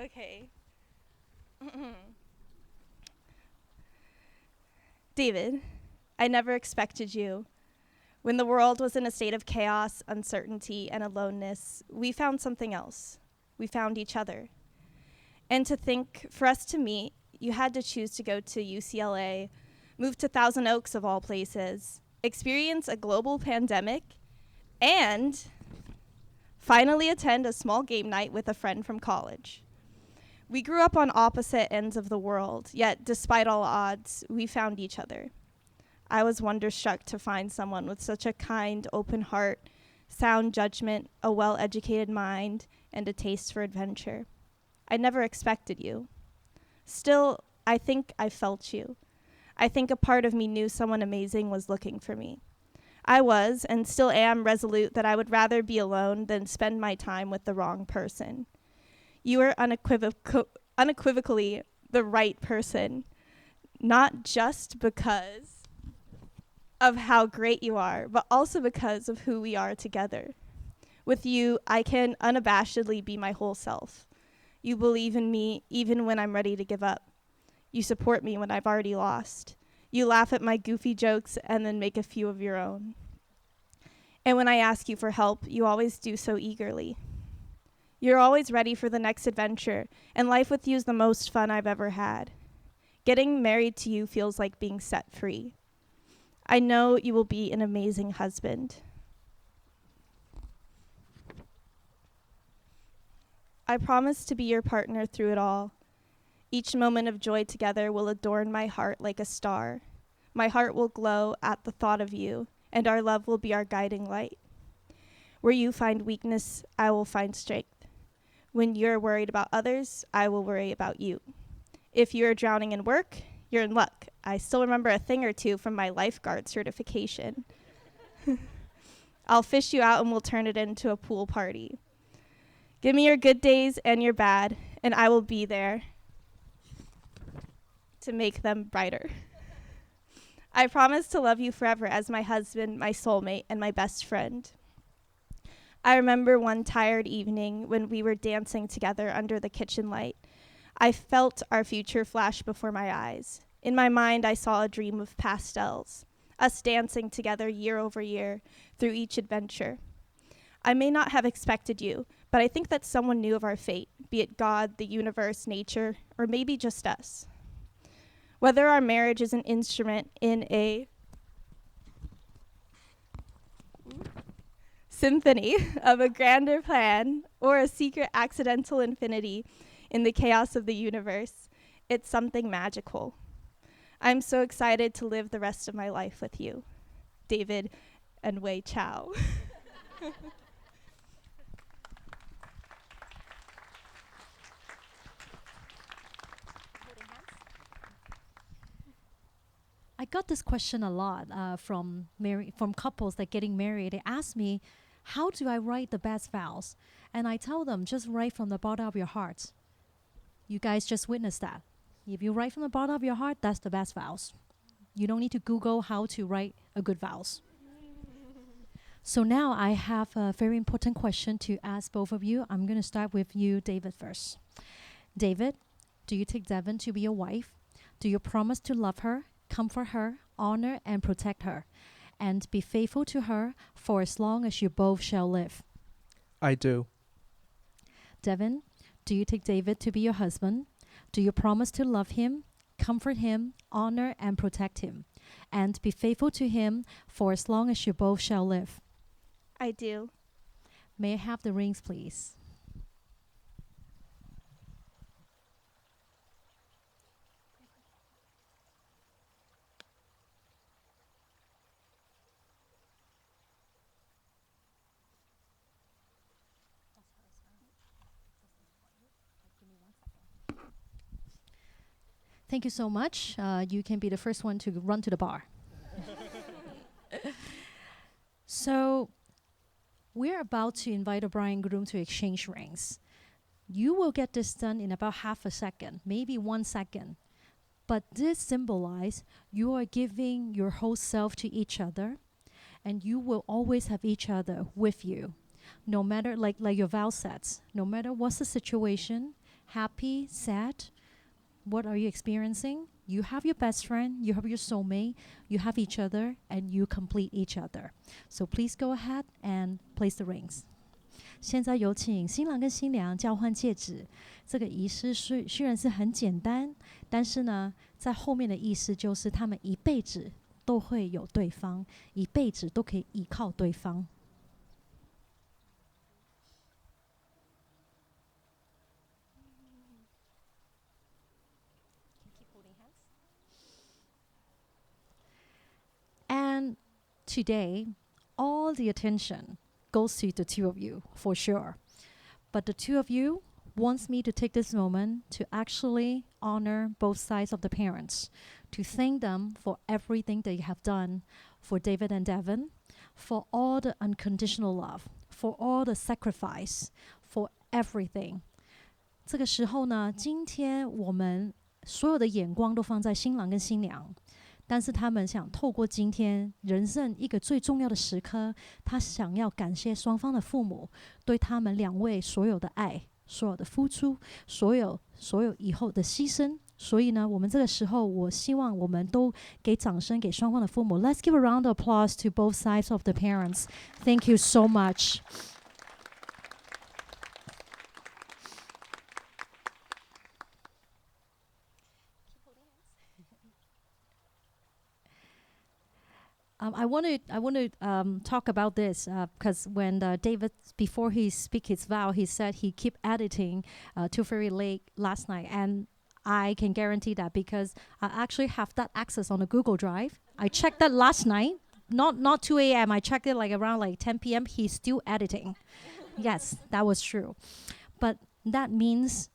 Okay. David, I never expected you. When the world was in a state of chaos, uncertainty, and aloneness, we found something else. We found each other. And to think, for us to meet, you had to choose to go to UCLA, move to Thousand Oaks of all places, experience a global pandemic, and finally attend a small game night with a friend from college. We grew up on opposite ends of the world, yet despite all odds, we found each other. I was wonderstruck to find someone with such a kind, open heart, sound judgment, a well-educated mind, and a taste for adventure. I never expected you. Still, I think I felt you. I think a part of me knew someone amazing was looking for me. I was, and still am, resolute that I would rather be alone than spend my time with the wrong person. You are unequivocally the right person, not just because of how great you are, but also because of who we are together. With you, I can unabashedly be my whole self. You believe in me even when I'm ready to give up. You support me when I've already lost. You laugh at my goofy jokes and then make a few of your own. And when I ask you for help, you always do so eagerly. You're always ready for the next adventure, and life with you is the most fun I've ever had. Getting married to you feels like being set free. I know you will be an amazing husband. I promise to be your partner through it all. Each moment of joy together will adorn my heart like a star. My heart will glow at the thought of you, and our love will be our guiding light. Where you find weakness, I will find strength. When you're worried about others, I will worry about you. If you're drowning in work, you're in luck. I still remember a thing or two from my lifeguard certification. I'll fish you out and we'll turn it into a pool party. Give me your good days and your bad, and I will be there to make them brighter. I promise to love you forever as my husband, my soulmate, and my best friend. I remember one tired evening when we were dancing together under the kitchen light. I felt our future flash before my eyes. In my mind, I saw a dream of pastels, us dancing together year over year through each adventure. I may not have expected you, but I think that someone knew of our fate, be it God, the universe, nature, or maybe just us. Whether our marriage is an instrument in a symphony of a grander plan or a secret accidental infinity in the chaos of the universe, it's something magical. I'm so excited to live the rest of my life with you. David and Wei Chow. I got this question a lot from couples that getting married. They ask me, how do I write the best vows? And I tell them, just write from the bottom of your heart. You guys just witnessed that. If you write from the bottom of your heart, that's the best vows. You don't need to Google how to write a good vows. So now I have a very important question to ask both of you. I'm going to start with you, David, first. David, do you take Devynn to be your wife? Do you promise to love her, comfort her, honor and protect her, and be faithful to her for as long as you both shall live? I do. Devynn, do you take David to be your husband? Do you promise to love him, comfort him, honor and protect him, and be faithful to him for as long as you both shall live? I do. May I have the rings, please? Thank you so much. You can be the first one to run to the bar. So we're about to invite the bride and groom to exchange rings. You will get this done in about half a second, maybe 1 second. But this symbolizes you are giving your whole self to each other, and you will always have each other with you. No matter, like your vow sets, no matter what's the situation, happy, sad, what are you experiencing? You have your best friend, you have your soulmate, you have each other, and you complete each other. So please go ahead and place the rings. 现在有请新郎跟新娘交换戒指。这个仪式虽然是很简单，但是呢，在后面的意思就是他们一辈子都会有对方，一辈子都可以依靠对方。And today, all the attention goes to the two of you, for sure. But the two of you wants me to take this moment to actually honor both sides of the parents, to thank them for everything they have done for David and Devynn, for all the unconditional love, for all the sacrifice, for everything. 这个时候呢，今天我们所有的眼光都放在新郎跟新娘。但是他们想透过今天人生一个最重要的时刻，他想要感谢双方的父母对他们两位所有的爱、所有的付出、所有以后的牺牲。所以呢，我们这个时候，我希望我们都给掌声给双方的父母。Let's give a round of applause to both sides of the parents. Thank you so much. I want to talk about this because when David, before he speak his vow, he said he keep editing till very late last night, and I can guarantee that because I actually have that access on the Google Drive. I checked that last night, not 2 a.m. I checked it like around like 10 p.m. He's still editing. Yes, that was true, but that means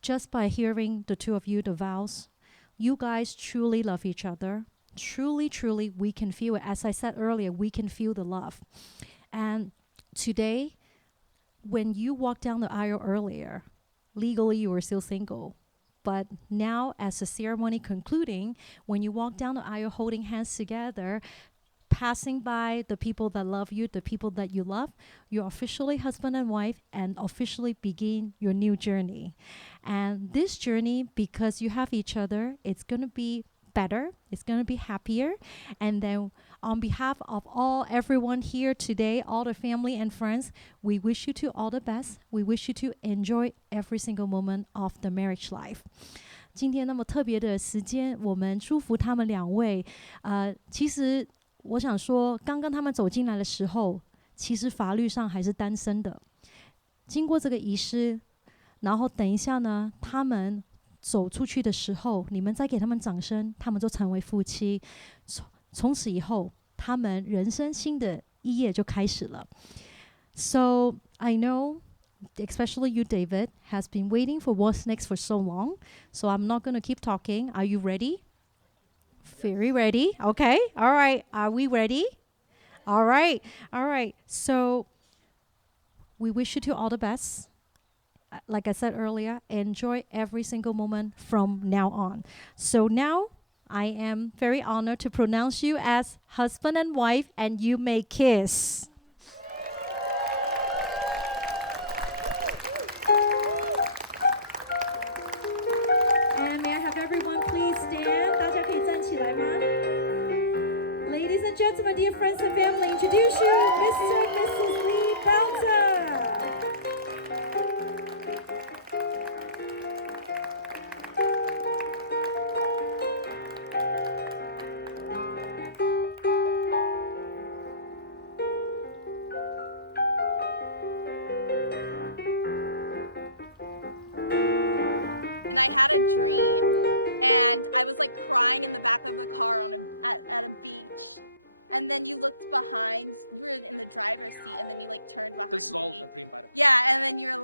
just by hearing the two of you, the vows, you guys truly love each other. Truly, we can feel it. As I said earlier, we can feel the love. And today, when you walked down the aisle earlier, legally you were still single. But now, as the ceremony concluding, when you walk down the aisle holding hands together, passing by the people that love you, the people that you love, you're officially husband and wife and officially begin your new journey. And this journey, because you have each other, it's going to be better, it's going to be happier. And then on behalf of everyone here today, all the family and friends, we wish you to all the best. We wish you to enjoy every single moment of the marriage life. 今天那么特别的时间，我们祝福他们两位。其实我想说，刚刚他们走进来的时候，其实法律上还是单身的。经过这个仪式，然后等一下呢，他们走出去的时候，你们再给他们掌声，他们就成为夫妻。从此以后，他们人生新的一页就开始了。So I know, especially you, David, has been waiting for what's next for so long. So I'm not going to keep talking. Are you ready? Very ready. Okay. All right. Are we ready? All right. All right. So we wish you to all the best. Like I said earlier, enjoy every single moment from now on. So now I am very honored to pronounce you as husband and wife, and you may kiss. And may I have everyone please stand? 大家可以站起来吗? Ladies and gentlemen, dear friends and family, introduce you Mr. and Mrs. Lee Belter. And I had a dream, and I was like crying in the back of the car at a beach. And then you looked behind, you were in the driver's seat, and then you like turned behind This is all me. a dream, by the way. Yeah, and then you were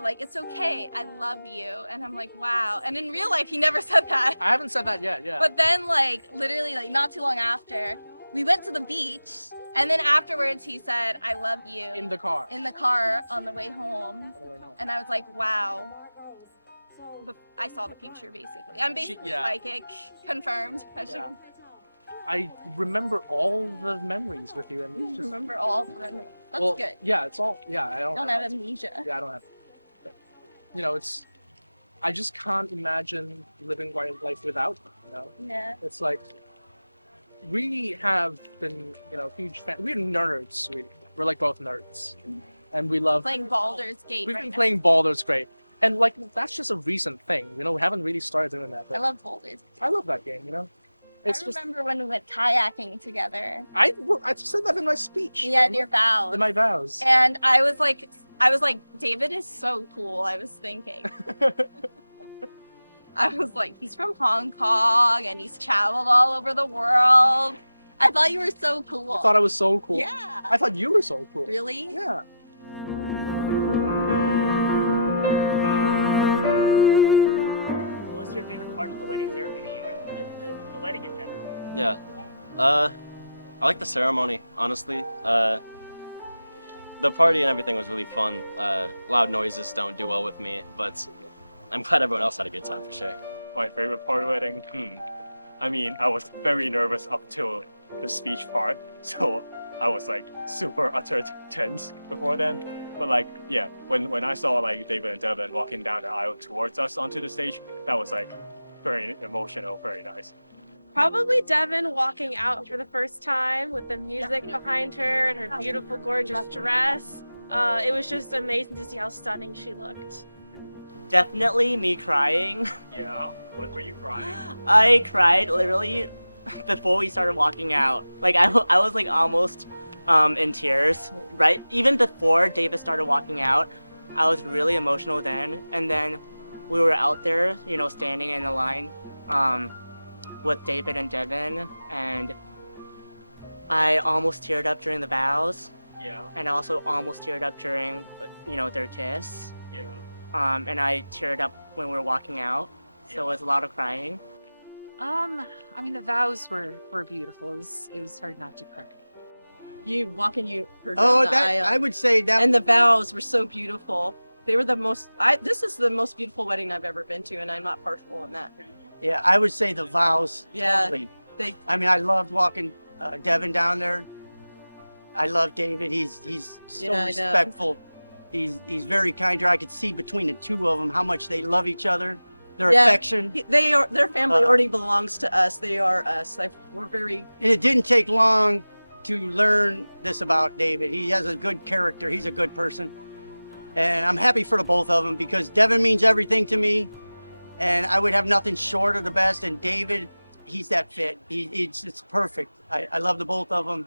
like, it's okay, I love you. And I'm like, wow. And in real life, he never said that. I haven't said that yet, yeah. But then like, literally like not too long after, we went to the beach, and then afterwards he said, I love you. In the car. In the car on the way home. And I was like, wow. But I saw the future, basically. I'm basically psychic, confirmed. Yeah. I remember all the memories with you, and it's just Remember all the memories. That's good. Yeah, it's all. Yeah, I Don't have amnesia. Yeah, I don't have. You know, I just can't imagine living life without. You know. Yeah. It's like we have been, huge fans. We're nerds. We're like both nerds, and we love Playing Baldur's Gate. We've right been now. playing Baldur's Gate, and like that's just a recent thing. We haven't really started doing that. But I love Baldur's. I love that game. It's I remember when we went kayaking together. I said that in my speech. Yeah, in your vows. In my vows. And I was like, David is so cool. I was thinking. I was like, he's from Hong Kong and he's traveled all over the world. I thought you were so cool. I thought I was so cool. Yeah. I thought you were so cool. Really? Yeah. What was your favorite part of the wedding ceremony or the wedding in general? Yeah. I like the ceremony, honestly. The party and everything was really fun. Loud noises don't do well with me, but I'm glad everyone else had a good time for sure. My favorite part of the wedding? I mean, I was very nervous up till the speech part, so I was like super utter tense before then. But like, yeah, when I saw like David and Devynn walking down the aisle towards us onto the stage, that was like very emotional, very nice. Probably Devynn walking out for the first time with the music behind her and her beautiful, gorgeous dress. It was just amazing to see how stunning she looked. Definitely me crying. Yeah? When were you crying? I cried literally before we started walking out, like I was like almost in tears, right? Even before David started walking out, I was really emotional then. And then we were out there, you know, standing in the line with David and Devynn, and I almost teared up during the vows. Yeah. And I also almost teared up during, you know, their kiss. Yeah. And I teared up when we were walking out. So it was a lot of crying. I mean, the vows were beautiful. It was hard not to cry. You walking you her Oh, down the aisle. I would say that. And the vows were so beautiful. They were the most. This is the most beautiful wedding I've ever been to, and I'm not partial in that. Yeah, I would say the vows. Yeah, Totally. I mean, I loved walking Devin down there. I love David. He's so Yeah, I know. respectful. He's very kind. I could see between the two of them how much they love each other. Their Yeah, affection. Their family already belongs to us. They are us. We're very. And it didn't take long to learn this about David. He has a good character. He's a good person. And I'm happy for the both of them because Devin means everything to me. And I would have nothing short of the best. And David, he's that fit. It's perfect. I love the both of them.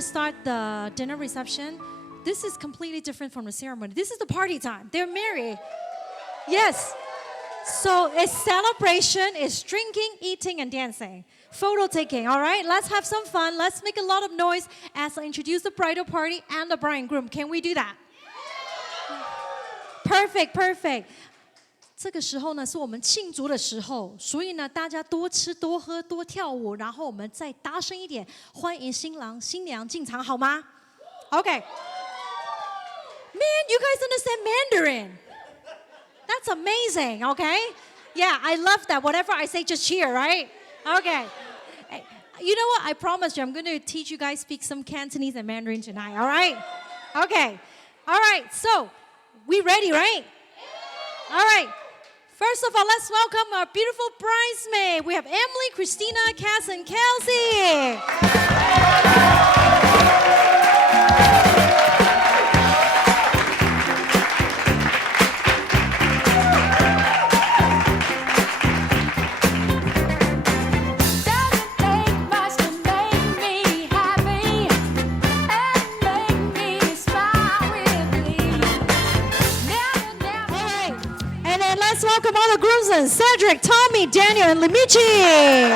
Start the dinner reception. This is completely different from the ceremony. This is the party time. They're married. Yes. So it's celebration, it's drinking, eating, and dancing. Photo taking, all right? Let's have some fun. Let's make a lot of noise as I introduce the bridal party and the bride and groom. Can we do that? Perfect, perfect. 这个时候呢，是我们庆祝的时候，所以呢，大家多吃多喝多跳舞，然后我们再大声一点，欢迎新郎新娘进场，好吗 ？Okay. Man, you guys understand Mandarin. That's amazing, okay? Yeah, I love that. Whatever I say, just cheer, right? Okay. You know what? I promise you, I'm going to teach you guys speak some Cantonese and Mandarin tonight, all right? Okay. All right, so we ready, right? All right. First of all, let's welcome our beautiful bridesmaid. We have Emily, Christina, Cass, and Kelsey. Let's welcome all the groomsmen, Cedric, Tommy, Daniel, and Limichi.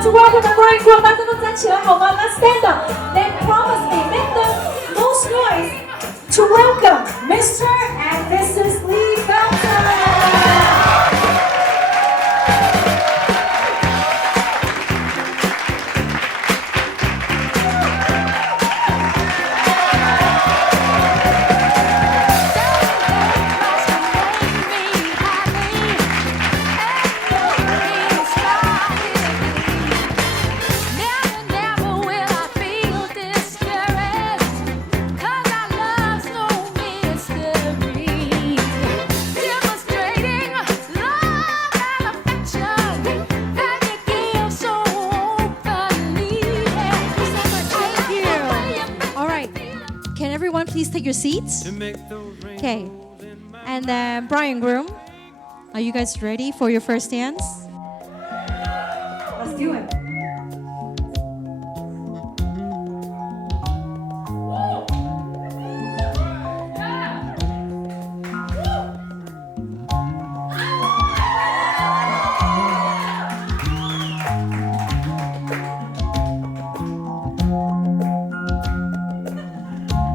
To welcome the bride and groom, let's stand up. Then promise me, make the most noise to welcome Mr. and Mrs. Lee Fountain. please take your seats. Okay. And then bride and groom, are you guys ready for your first dance? Let's do it.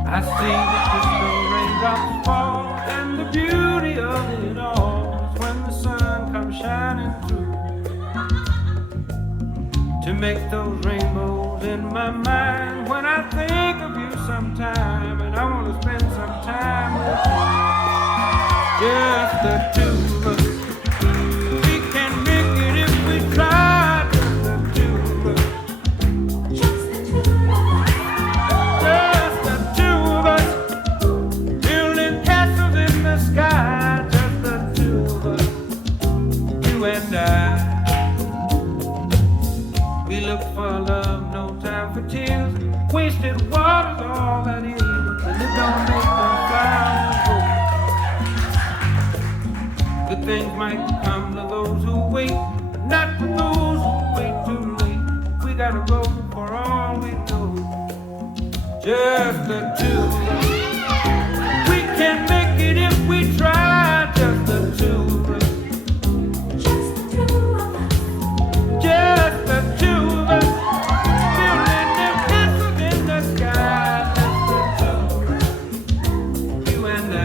I see the crystal raindrops fall, and the beauty of it all is when the sun comes shining through to make those rainbows in my mind. When I think of you sometime, and I want to spend some time with you, just the two of us. We can make it if we try, just the two of us. Just the two of us. Just the two of us. Building castles in the sky, just the two of us. You and I. We look for love, no time for tears. Wasted water's all that is, and it don't make the flowers grow. Good things might come to those who wait, but not for those who wait too late. We gotta go for all we know. Just the two of us. We can make it if we try, just the two of us. Just the two of us. Just the two of us. Building them castles in the sky, just the two of us. You and I.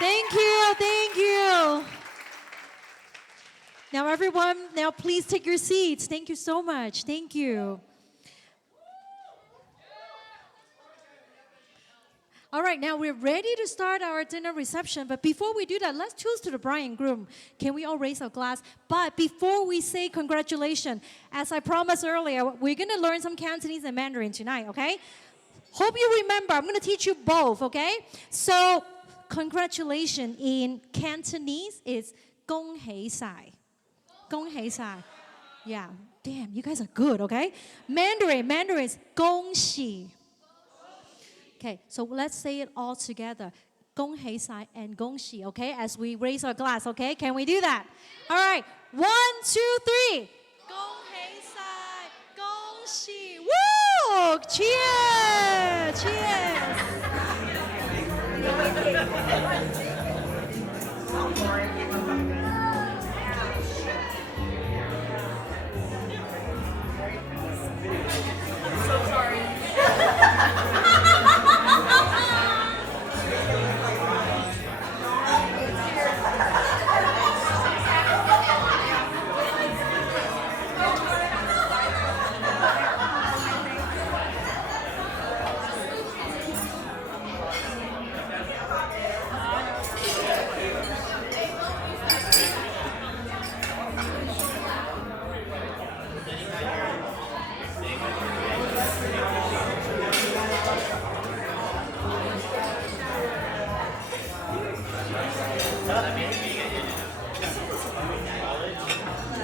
Thank you, thank you. Now everyone, now please take your seats. Thank you so much. Thank you. All right, now we're ready to start our dinner reception. But before we do that, let's toast to the bride and groom. Can we all raise our glass? But before we say congratulations, as I promised earlier, we're going to learn some Cantonese and Mandarin tonight, okay? Hope you remember. I'm going to teach you both, okay? So, congratulations in Cantonese is 恭喜晒. 恭喜晒. Yeah, damn, you guys are good, okay? Mandarin is 恭喜. Okay, so let's say it all together. 恭喜晒 and 恭喜, okay? As we raise our glass, okay? Can we do that? All right. 1, 2, 3. 恭喜晒, 恭喜. Woo! Cheers! Cheers! I'm so sorry.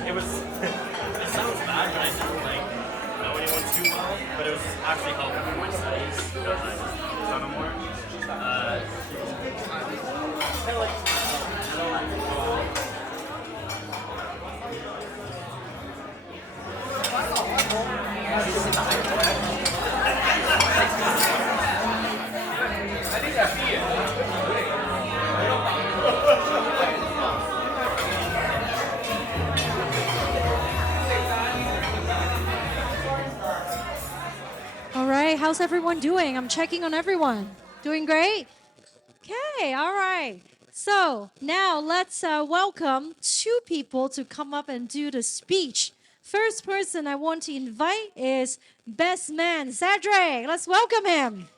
It was. It sounds bad when I don't like know anyone too well, but it was actually helpful for my studies because I just focused on them more. All right, how's everyone doing? I'm checking on everyone. Doing great? Okay, all right. So now let's welcome 2 people to come up and do the speech. First person I want to invite is best man Cedric. Let's welcome him.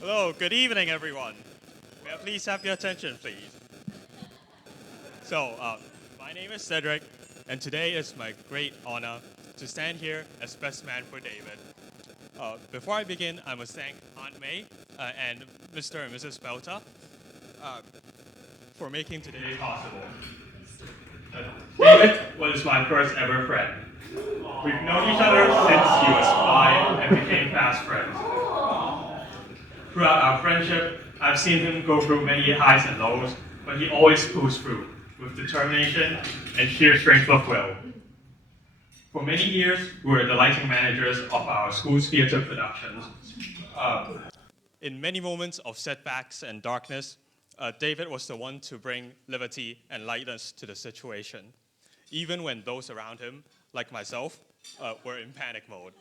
Hello, good evening, everyone. May I please have your attention, please? So, my name is Cedric, and today is my great honor to stand here as best man for David. Before I begin, I must thank Aunt May and Mr. and Mrs. Belta for making today possible. David was my first ever friend. We've known each other since he was 5 and became fast friends. Throughout our friendship, I've seen him go through many highs and lows, but he always pulls through with determination and sheer strength of will. For many years, we were the lighting managers of our school's theater productions. In many moments of setbacks and darkness, David was the one to bring levity and lightness to the situation, even when those around him, like myself, were in panic mode.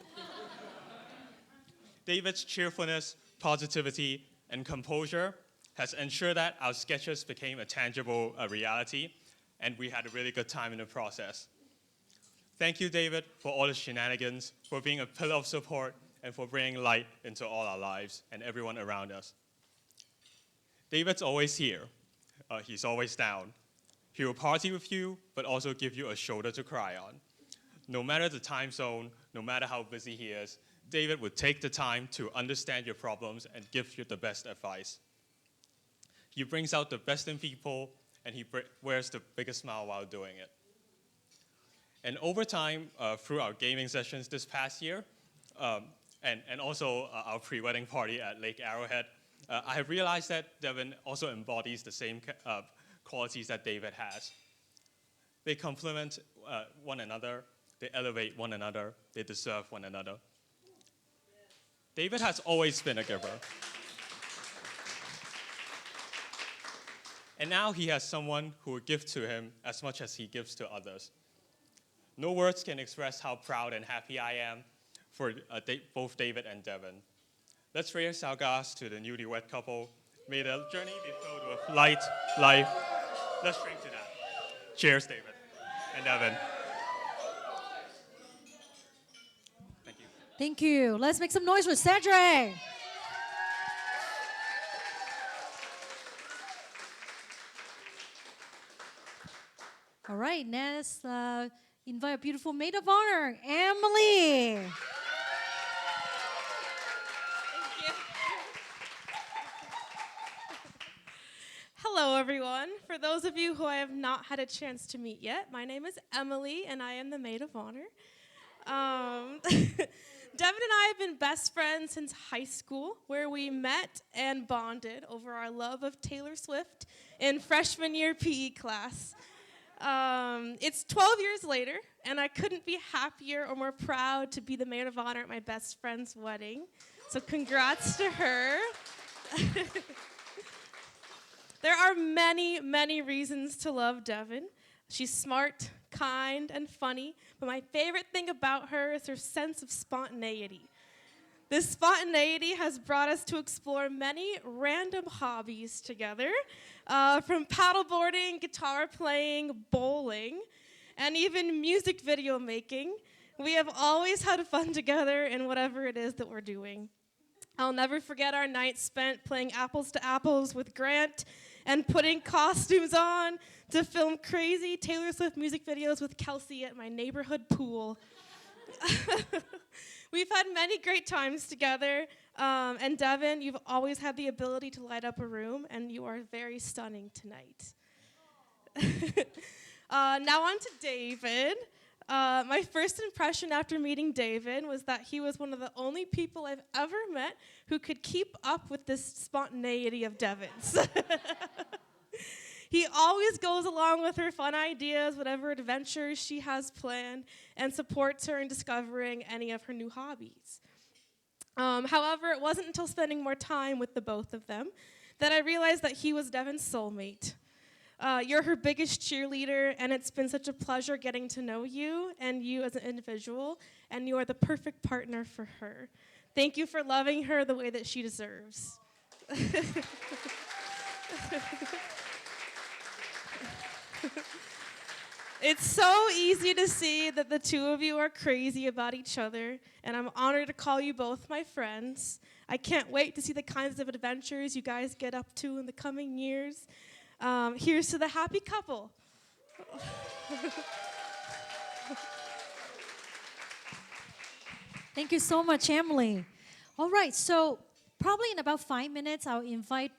David's cheerfulness, positivity, and composure has ensured that our sketches became a tangible reality, and we had a really good time in the process. Thank you, David, for all the shenanigans, for being a pillar of support, and for bringing light into all our lives and everyone around us. David's always here. He's always down. He will party with you, but also give you a shoulder to cry on. No matter the time zone, no matter how busy he is, David would take the time to understand your problems and give you the best advice. He brings out the best in people, and he wears the biggest smile while doing it. And over time, through our gaming sessions this past year, and also our pre-wedding party at Lake Arrowhead, I have realized that Devynn also embodies the same qualities that David has. They complement one another, they elevate one another, they deserve one another. David has always been a giver. And now he has someone who will give to him as much as he gives to others. No words can express how proud and happy I am for both David and Devynn. Let's raise our glass to the newlywed couple. May the journey be filled with light, life. Let's drink to that. Cheers, David and Devynn. Thank you. Thank you. Let's make some noise for Cedric. All right, next, invite a beautiful maid of honor, Emily. Hello, everyone. For those of you who I have not had a chance to meet yet, my name is Emily, and I am the maid of honor. Devin and I have been best friends since high school, where we met and bonded over our love of Taylor Swift in freshman year PE class. It's 12 years later, and I couldn't be happier or more proud to be the maid of honor at my best friend's wedding. So congrats to her. There are many, many reasons to love Devyn. She's smart, kind, and funny, but my favorite thing about her is her sense of spontaneity. This spontaneity has brought us to explore many random hobbies together, from paddleboarding, guitar playing, bowling, and even music video making. We have always had fun together in whatever it is that we're doing. I'll never forget our nights spent playing apples to apples with Grant and putting costumes on to film crazy Taylor Swift music videos with Kelsey at my neighborhood pool. We've had many great times together, and Devyn, you've always had the ability to light up a room, and you are very stunning tonight. Now on to David. My first impression after meeting David was that he was one of the only people I've ever met who could keep up with this spontaneity of Devyn's. He always goes along with her fun ideas, whatever adventures she has planned, and supports her in discovering any of her new hobbies. However, it wasn't until spending more time with the both of them that I realized that he was Devyn's soulmate. You're her biggest cheerleader, and it's been such a pleasure getting to know you and you as an individual, and you are the perfect partner for her. Thank you for loving her the way that she deserves. It's so easy to see that the two of you are crazy about each other, and I'm honored to call you both my friends. I can't wait to see the kinds of adventures you guys get up to in the coming years. Here's to the happy couple. Thank you so much, Emily. All right, so probably in about 5 minutes, I'll invite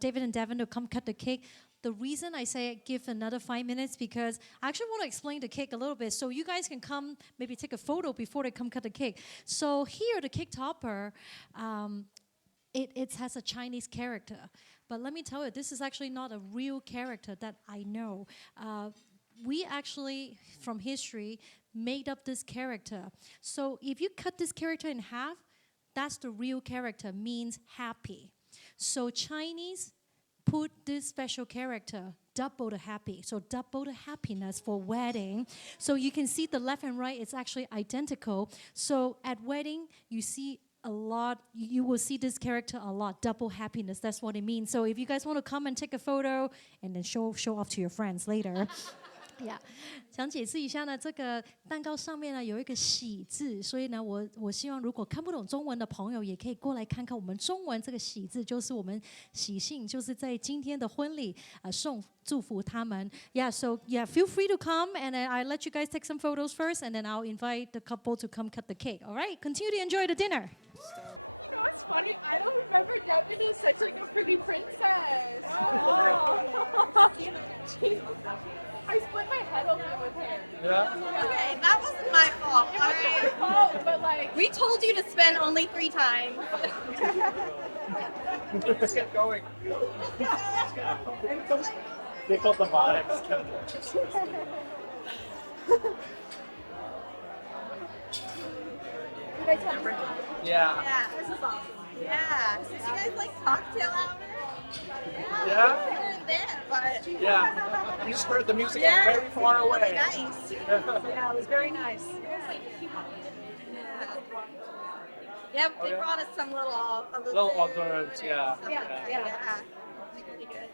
David and Devyn to come cut the cake. The reason I say give another 5 minutes because I actually want to explain the cake a little bit so you guys can come maybe take a photo before they come cut the cake. So here, the cake topper, it has a Chinese character. But let me tell you, this is actually not a real character that I know. We actually, from history, made up this character. So if you cut this character in half, that's the real character, means happy. So Chinese put this special character, double the happy. So double the happiness for wedding. So you can see the left and right, it's actually identical. So at wedding, you see a lot, you will see this character a lot, double happiness, that's what it means. So if you guys want to come and take a photo and then show off to your friends later. Yeah. 想解释一下呢，这个蛋糕上面呢有一个喜字，所以呢，我希望如果看不懂中文的朋友，也可以过来看看我们中文这个喜字，就是我们喜信，就是在今天的婚礼送祝福他们。Yeah, so yeah, feel free to come, and then I let you guys take some photos first, and then I'll invite the couple to come cut the cake. All right, continue to enjoy the dinner. You know what's funny? I don't remember Devyn as such like a pretty princess. Oh. I split my head open with her. Yeah. Okay, that wasn't my fault. It wasn't your fault, but like We told you to spend only 3 times. Let's get going. Pick up the vibes. You guys have fun? Yeah. Yeah, this is awesome. Yeah. Did you guys like cocktail hour? Yeah? We were in there, but Yeah. We just heard the music yeah, from very far away. Really nice. Yeah, it was very nice. Yeah, they brought us some little hors d'oeuvres, yeah. Yeah. Really good.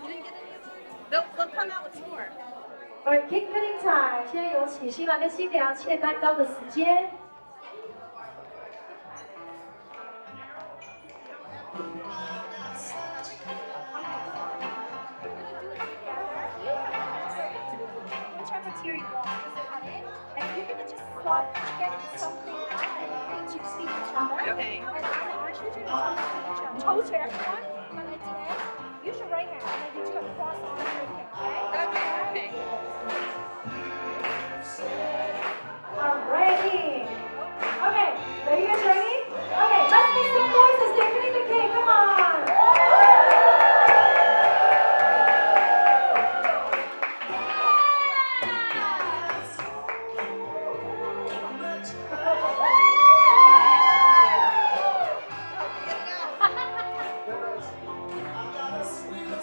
You didn't get any? They'll come out with some more. Alright, cake cutting time. 现在有请新郎跟新娘切蛋糕的时间。Whichever tier you want, just cut it, and you're gonna just swap, get something out to see each other. Okay. And I want you to toast to everyone. When I 10, you use your right hand, and then you do a cross arm drinking, okay? Okay. Alrighty. Okay, are you guys ready? Okay, let's make some noises. They're getting the cake. Come on.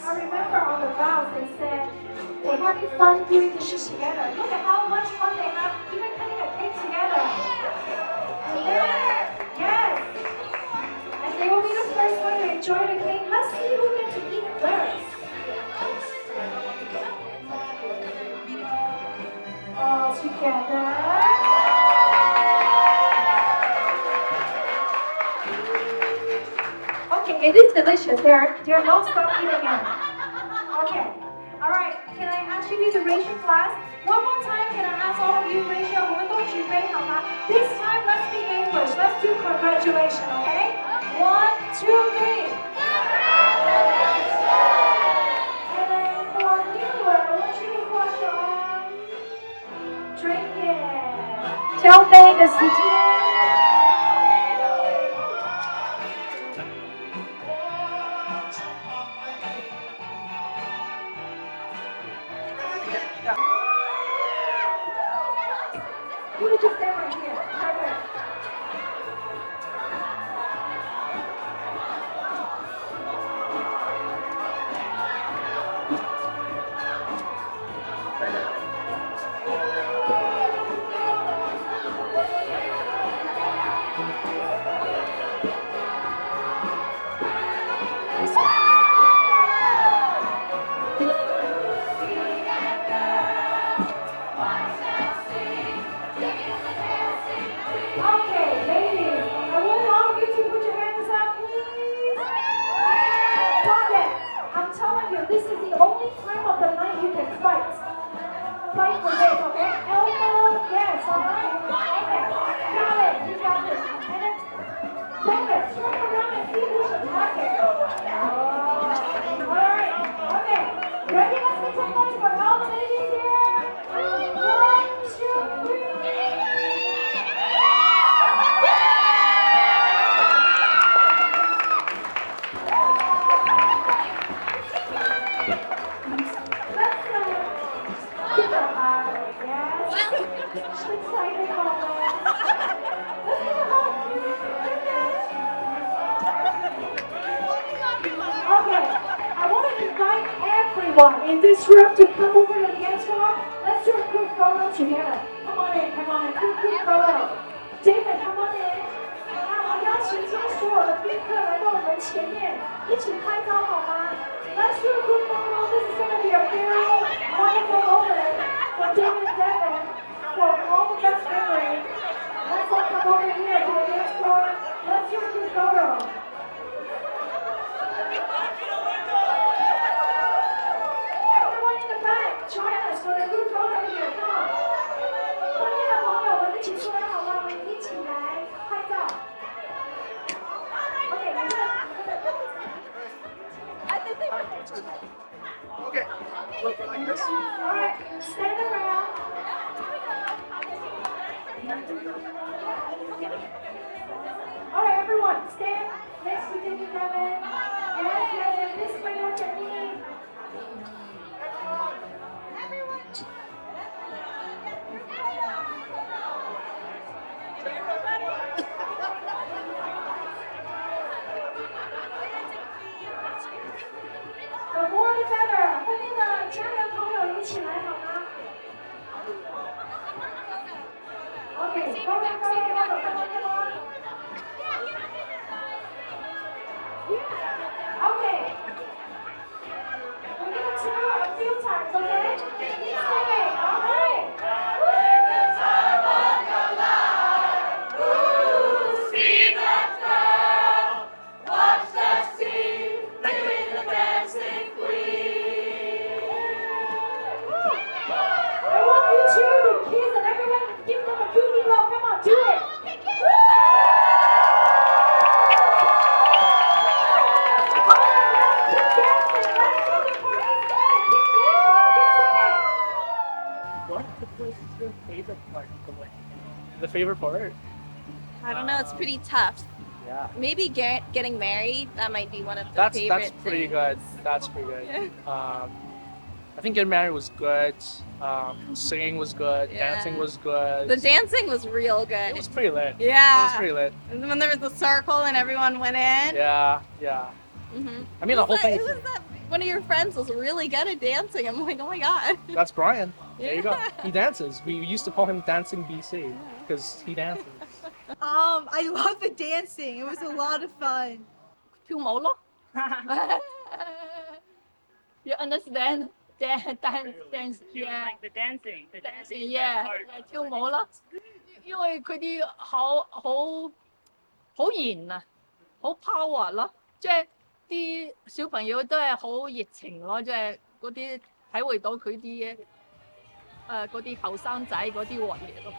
I remember on the vows they said they're having fun doing dishes together. Look at how much fun they have even cutting a cake together. And then, yes, and they will be the first one to enjoy the cake. Let's see who gets to eat it first. All together. Okay, it is delicious. They're not stop eating it. Okay. All right. Can I ask you to raise your glass? One more time, can I ask all of you to raise your hand? This time, let's speak English. Let's do congratulations, okay? 1, 2, 3. And then for you, I want you to wash your arms. Drink it. 交杯的时间。You would just stand right here. Perfect. Okay, ladies, I want all of you to put your hands up, please. Stop it. I'm telling you, this is the only time of the night you can fight. Fight for this, okay? Elbow, yes, all right. Okay, got it, you got this. And then, David, turn around and see who's attacking. All right, okay. Ready? Let's make some noise for all the ladies here. 1, 2, 3. Okay, I want to invite everyone in this room to come over to the dance floor. Let's do a quick photo together. Come on in, quick photo. David, come on in. 我邀请今天所有的宾客来到我们前面，一起拍照好吗？ Let's do a quick photo. This is going to be a very wonderful moment for David and Devynn for all the best memories. Let's all come over here to the dance floor. Let's do a quick photo. Everyone in the back, join us for a quick photo here. Come on. 后面的朋友们一起出来好吗？我们一起来拍照。OK， 你看。Okay. Look like this. All right, stand around. All right, everyone, stand next to David and Devynn. Yes, this way, look at me. Everyone. The more the better. 后面的家人朋友一起来好吗 ？Okay, come on. Okay. We're gonna try a few times, okay? Keep singing, all right? See that girl, watch that scene, doing the dancing queen. I want you two to kiss and everyone give them a goofy love. Come on, do it. favorite part? I don't know. It's pretty tough. Yeah. Maybe getting married. That might be one of the That's favorite pretty things. good. That's pretty good. I think getting married was good. Singing was good. Yeah. Dancing was good. The dancing was real good. It was pretty lit. Yeah. It was pretty lit. And when there was the circle and everyone went in. Yeah, yeah. Mhm. I mean, the whole thing. Who was that? One of your friends was really good at dancing. I'm like, oh my god. That's Brian. There you go. Yeah. He dances. We used to call him Dancing BC because he dances. I love the dancing. It was a lot of fun. 跳舞咯。You understand? Dance, yeah. Like the dancing. The dancing. Yeah, 跳舞啦。因為佢啲好燃啊，好 power 咯，即係啲小朋友都係好熱情咯，即係嗰啲體會到佢啲嗰啲後生仔嗰啲活力咯。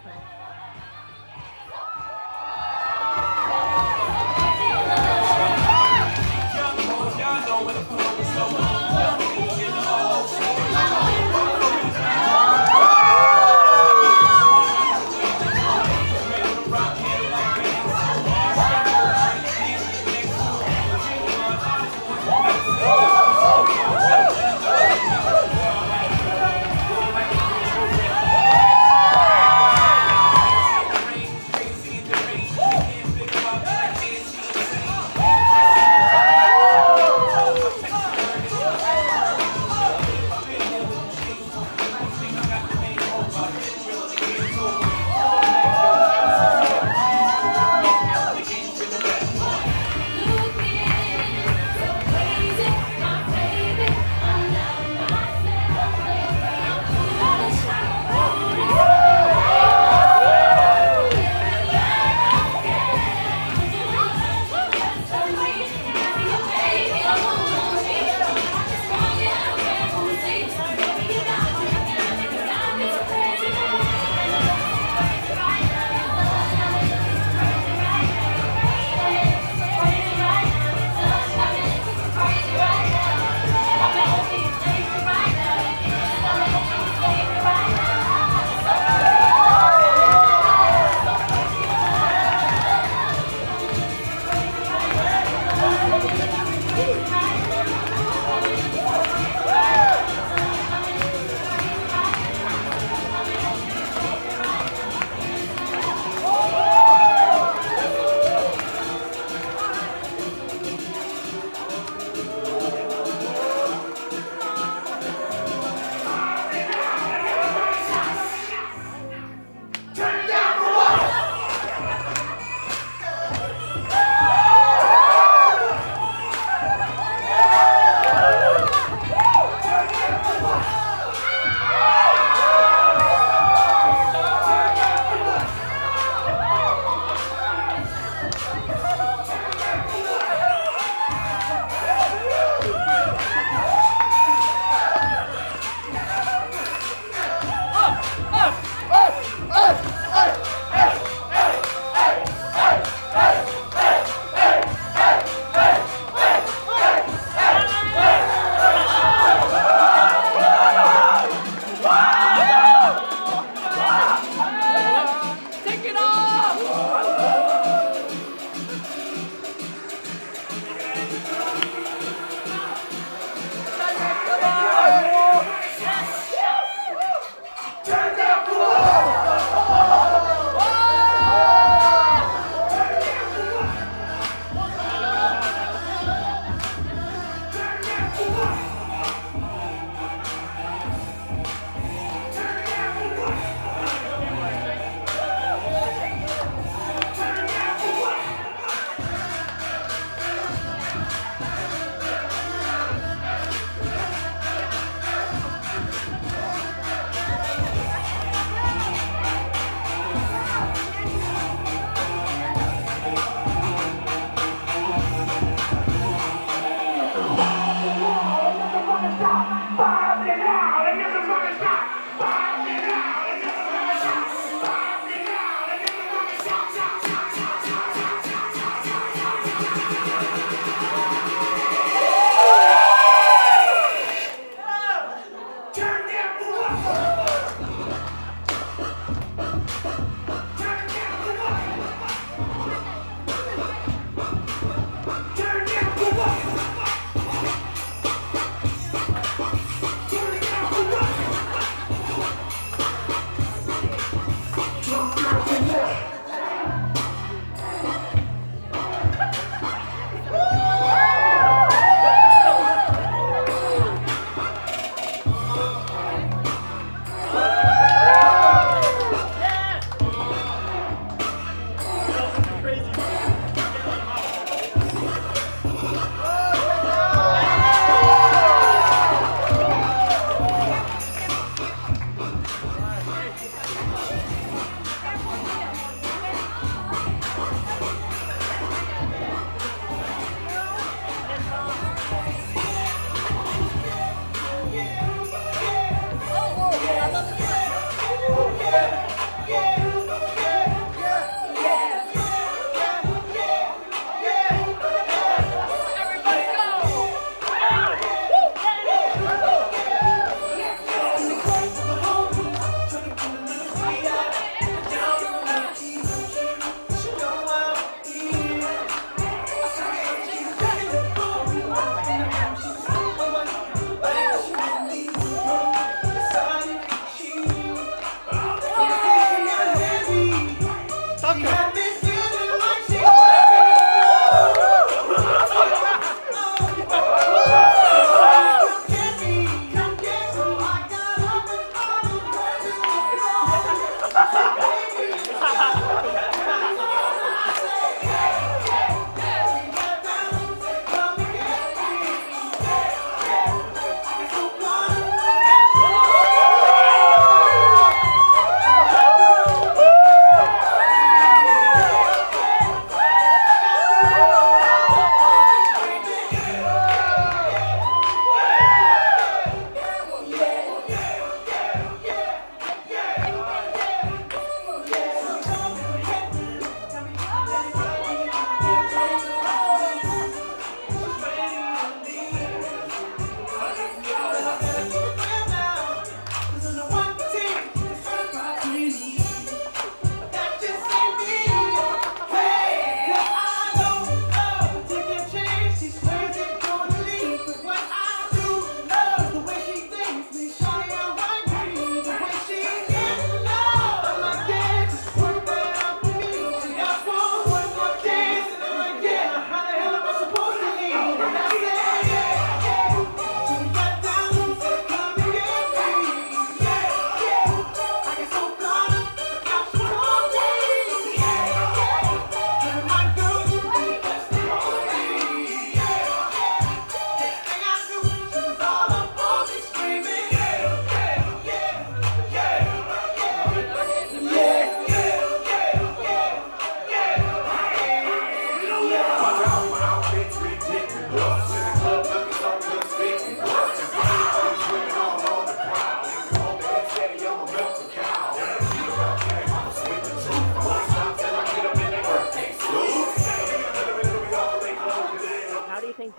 wanna die.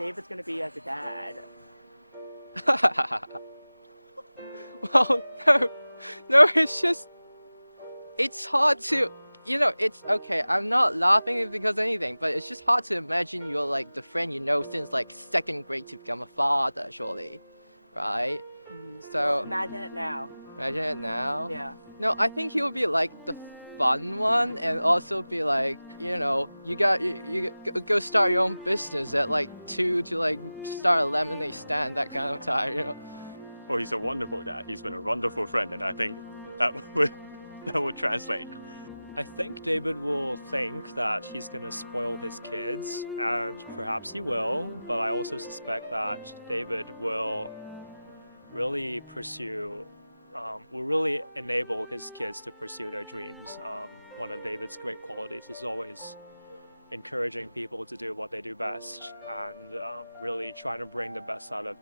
David's gonna be as a dad? Well, no, it's just, it's hard to, it's okay. I'm not laughing because of anything, but it's just hard to imagine you're like the friend you know since like second grade to become a father, surely, right? So Imagine it now. imagine it now. Yeah. No, I think he'll be like the fun one, and also be like, you go start your own business at like 2 to like start a lemonade stand, that kind of time. Oh, he's a wonderful dad. He's been a wonderful friend, and I think that would translate. I think David will think that he's going to spoil his kids, and perhaps he will, but I also suspect that David will really will really enable his kids to pursue their dreams. One of David's great qualities is always encouraging people to do what they do best, and really trying to bring the best out of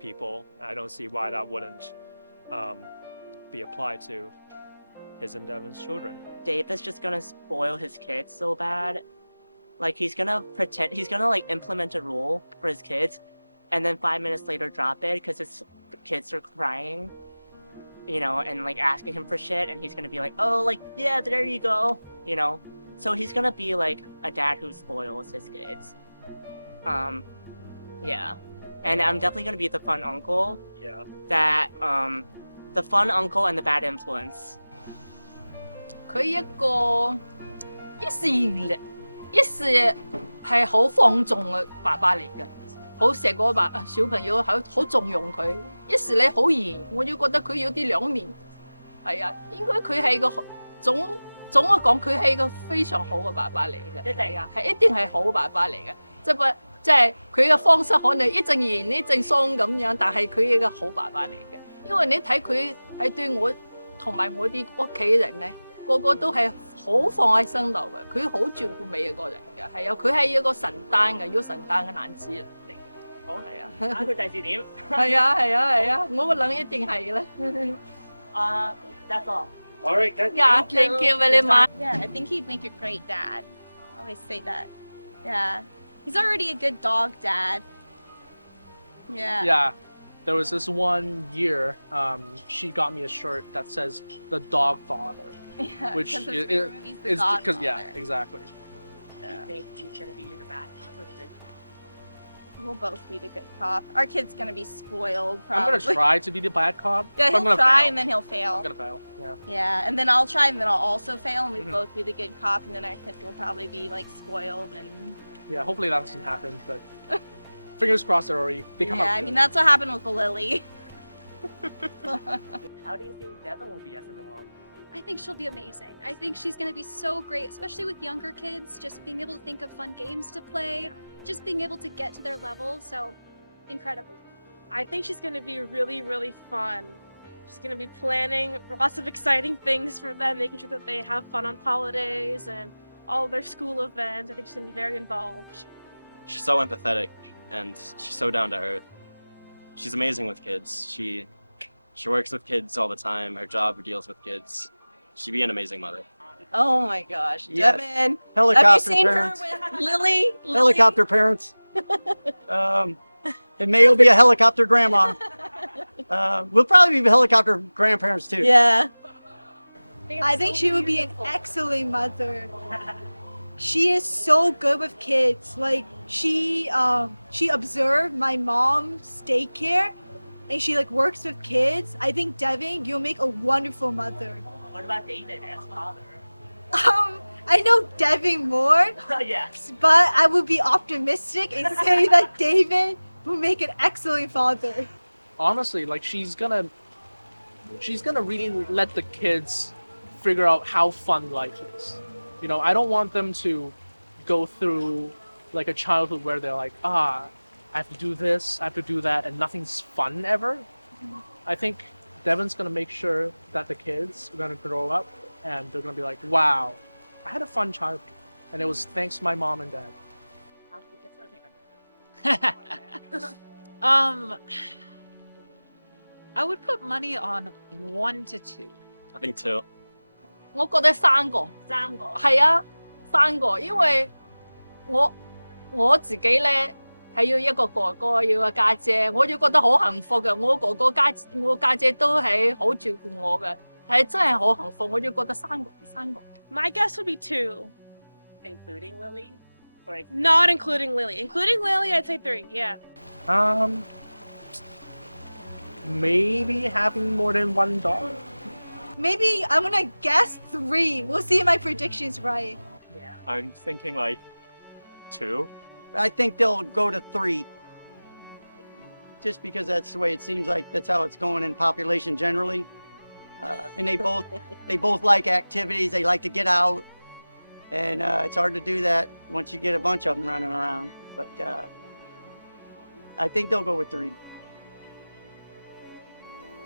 people. I don't see why that wouldn't be applied to his and Devyn's children. Dave is just gonna spoil his kids so bad. Like he's gonna like implement a rule for his kids, and then 5 minutes later drop it because his kids are crying, and like asking him for shit, and he's gonna be like, oh, like, yeah, there you go, So he's gonna be like a dad who spoils his kids. Yeah. And I'm definitely gonna be the fun uncle. Yeah. That the fun uncle and the bad influence. 佢一時係好放縱嘅爸爸嚟嘅，好錫嗰個小朋友，好縱容佢。一時你好嚴，我要覺得佢有啲兩面。係啊，應該佢係個總嘅講，佢係個非常好嘅爸爸嚟嘅。一定啊，係一定係好爸爸嚟嘅。即係佢嘅方式可能一陣嚴一陣鬆咁樣，但係佢係個好爸爸嚟嘅。因為你睇佢係對我同埋我啲屋企人咧，個個都係好放喺心度嘅，佢好照顧每一個人嘅，係啊，佢係一個神單嘅，要神單嘅男子嚟嘅。好係啊，睇下佢第時點。係啊，我諗一定係咧。That's all. All right, Yeah, thank you very much. Yeah, I think he'd make a great dad. I always say that. Yeah. He's already a good dog dad. Yeah. Yeah. There was this one year, she got me a shirt that says "The Dog Father," Yeah, which 'cause is the movie's The Dog because yeah, Father. exactly. Do you think he's gonna be your bad? We'll both be the good cop. Our kid's gonna be spoiled, I'm probably. gonna try to be the bad cop. Yeah, but I'm he'll gonna try fail. and then he'll fail. I'm gonna fail. Yeah. Yeah, and then I'll try and then I'll also fail and we'll Mhm. both be the good cop and then our kids will probably be like spoiled and Yeah. Hopefully that doesn't happen, but fingers crossed they come yeah, out I good. mean that's what happened with Lily. How do you think Devynn will be as a mom? I think she'll be amazing. I think she's going to be so great, especially with younger kids, just being able to think of fun games to play, just being able to get to their level. So incredible. I think she's going to be really, really fun. She's going to be planning lots of exciting things for them, making sure that they have fun on holidays and all their school events. I think she's going to be very involved. She's so empathetic, and she's so down to earth. She's amazing with kids. She works with kids all the time. Her job deals with kids. She'd be an amazing mother. Oh my gosh, Yes. Devynn. Helicopter Have you seen parents. her with Lily? Helicopter parents. And May will be a helicopter grandma. We'll probably be helicopter grandparents too. Yeah. I think she would be an excellent mother. She is so good with kids. Like she observed my mom's daycare, and she like works with kids. I think Devynn, you'll make a wonderful mother. What about David as father? I know Devynn more, Yes. but I would be optimistic and say that David will make an excellent father. Honestly, like she's gonna really let the kids figure out how fun life is. I don't want them to go through like a childhood where they're like, I have to do this, I have to do that, and nothing's fun ever. I think Devynn's gonna make sure that the kids are gonna grow up and they're gonna be like, wow, I had a fun childhood, and it was thanks to my mom and dad. I would put money on 1 to 2. I think 2. 我覺得3個，係啊，3個，因為我自己咧係要一個哥哥，要個家姐，我就覺得好幸福嘅。我家姐都係好照顧我嘅，係真係好幸福。我就覺得生個。My guess would be 2. Including Lily? Not including Lily. Including Lily, I'd say 3. Yeah. Maybe having more than one dog. Maybe I'm gonna guess 3. We'll see if my prediction's right. I'm thinking like 2. I think they'll go to 3. Just because that's the way it seems like that's how it's going in population generally. And they both like activities. They like to get out, and it's hard to do that once you get a bunch of them running around. But I think they'll go with 3.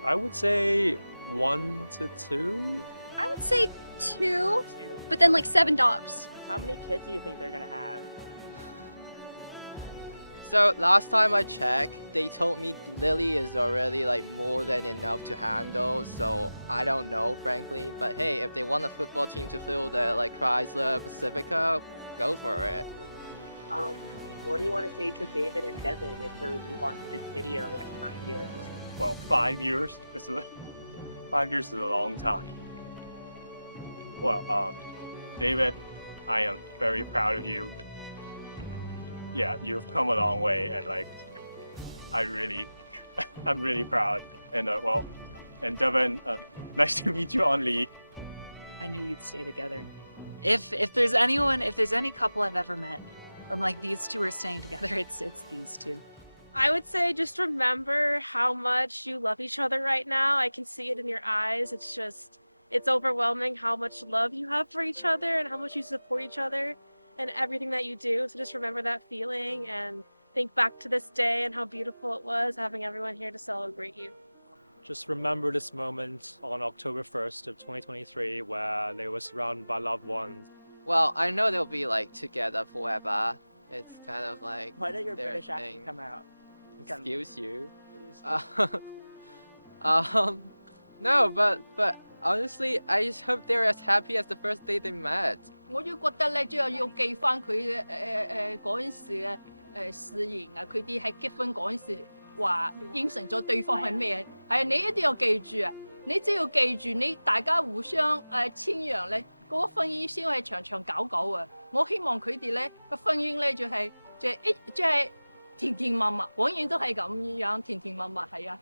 I would say 1 to 2. I would say 2, but then like 7 dogs. How many kids do you think they're gonna have? So last time I checked, they told me Lily is already like more than enough to handle. So I don't know, frankly. But hey, if they want a football team to fill the like Chrysler Pacifica, go for it. What do you want to say to David and Devin if they're rewatching this video in 9 years? Well, 5 years. 5 years is a long time. Well, David, I am very proud of you. Yeah, you've come a long way, and like, I'm really proud. And and Devin, nice to meet you on Lee. I knew you'd stay together. If there's any couple I've ever met, I'm like these two are staying together. It's these two. I would say just remember how much you love each other right now. I can see it in your eyes. It's overwhelming how much love you have for each other and how much you support each other and everything that you do. So just remember that feeling and think back to this day and how beautiful it was having everyone here to celebrate you. Just remember this moment on October 1st of 2023 where they were surrounded by loved ones. Well, I know they'll be like together forever. It's kind of like Why did your their British accent thing. come out? Excuse you. No, but honestly, I just hope they're as happy as the first day they met. 我都覺得咧，即係要記翻佢嗰陣時嘅誓言啊，佢哋喺結婚嗰陣時話應承咗對方係咩？係啊，你一定要記住啊！你只要記住，你大家互相簽約咧，嗰個婚姻先係長長久久啊！我希望佢哋咧個婚姻咧就係甜甜蜜蜜，永遠都係咁樣甜甜蜜蜜係啊，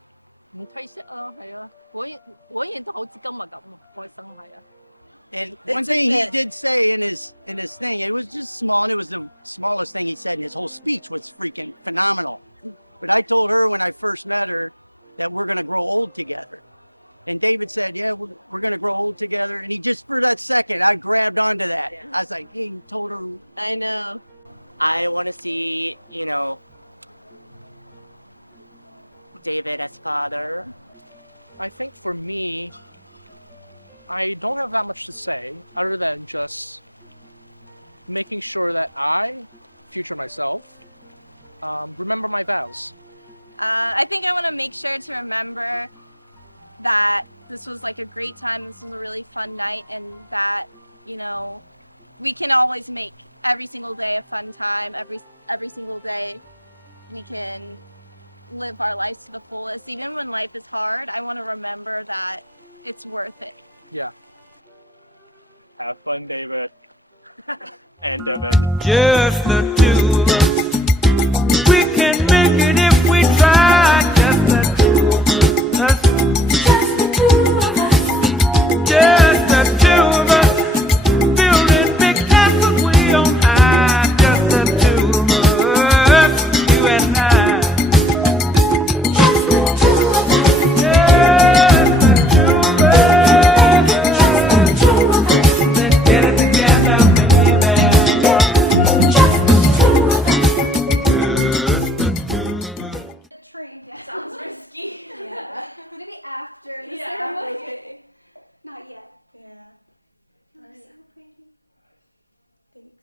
唔褪色啊，係啊，永遠都好似今日咁開心係啊！ And one thing he did say in his thing, it was just small, and it was the smallest thing he said in his whole speech was freaking phenomenal. But I told her when I first met her that we're gonna grow old together. And David said, yeah, we're gonna grow old together. And he just, for that second, I grabbed onto that. Yeah. I was like, hey, you told her. I know. I want to see, David as father. I think for me, I don't have that much to say other than just making sure that I, future myself, remember my vows. I think I want to make sure to remember that this was like a great time. This was a really fun night, and that we can always make every single day a fun time. Every single day, we can live our lives to the fullest. Even when life is hard, I want to remember that it's worth it. Yeah. Have fun, David. And Devin. Just the two of us. We can make it if we try. Just the two of us. Just the two of us. Just the two of us. Building big castles way on high. Just the two of us. You and I. Just the two of us. Just the two of us. Just the two of us. Let's get it together, baby. Just the two of us. The train, yeah. Sounds risky. Yeah. Maybe after the Yeah, ceremony. okay. Not yet. Yeah. You look so pretty. Thanks.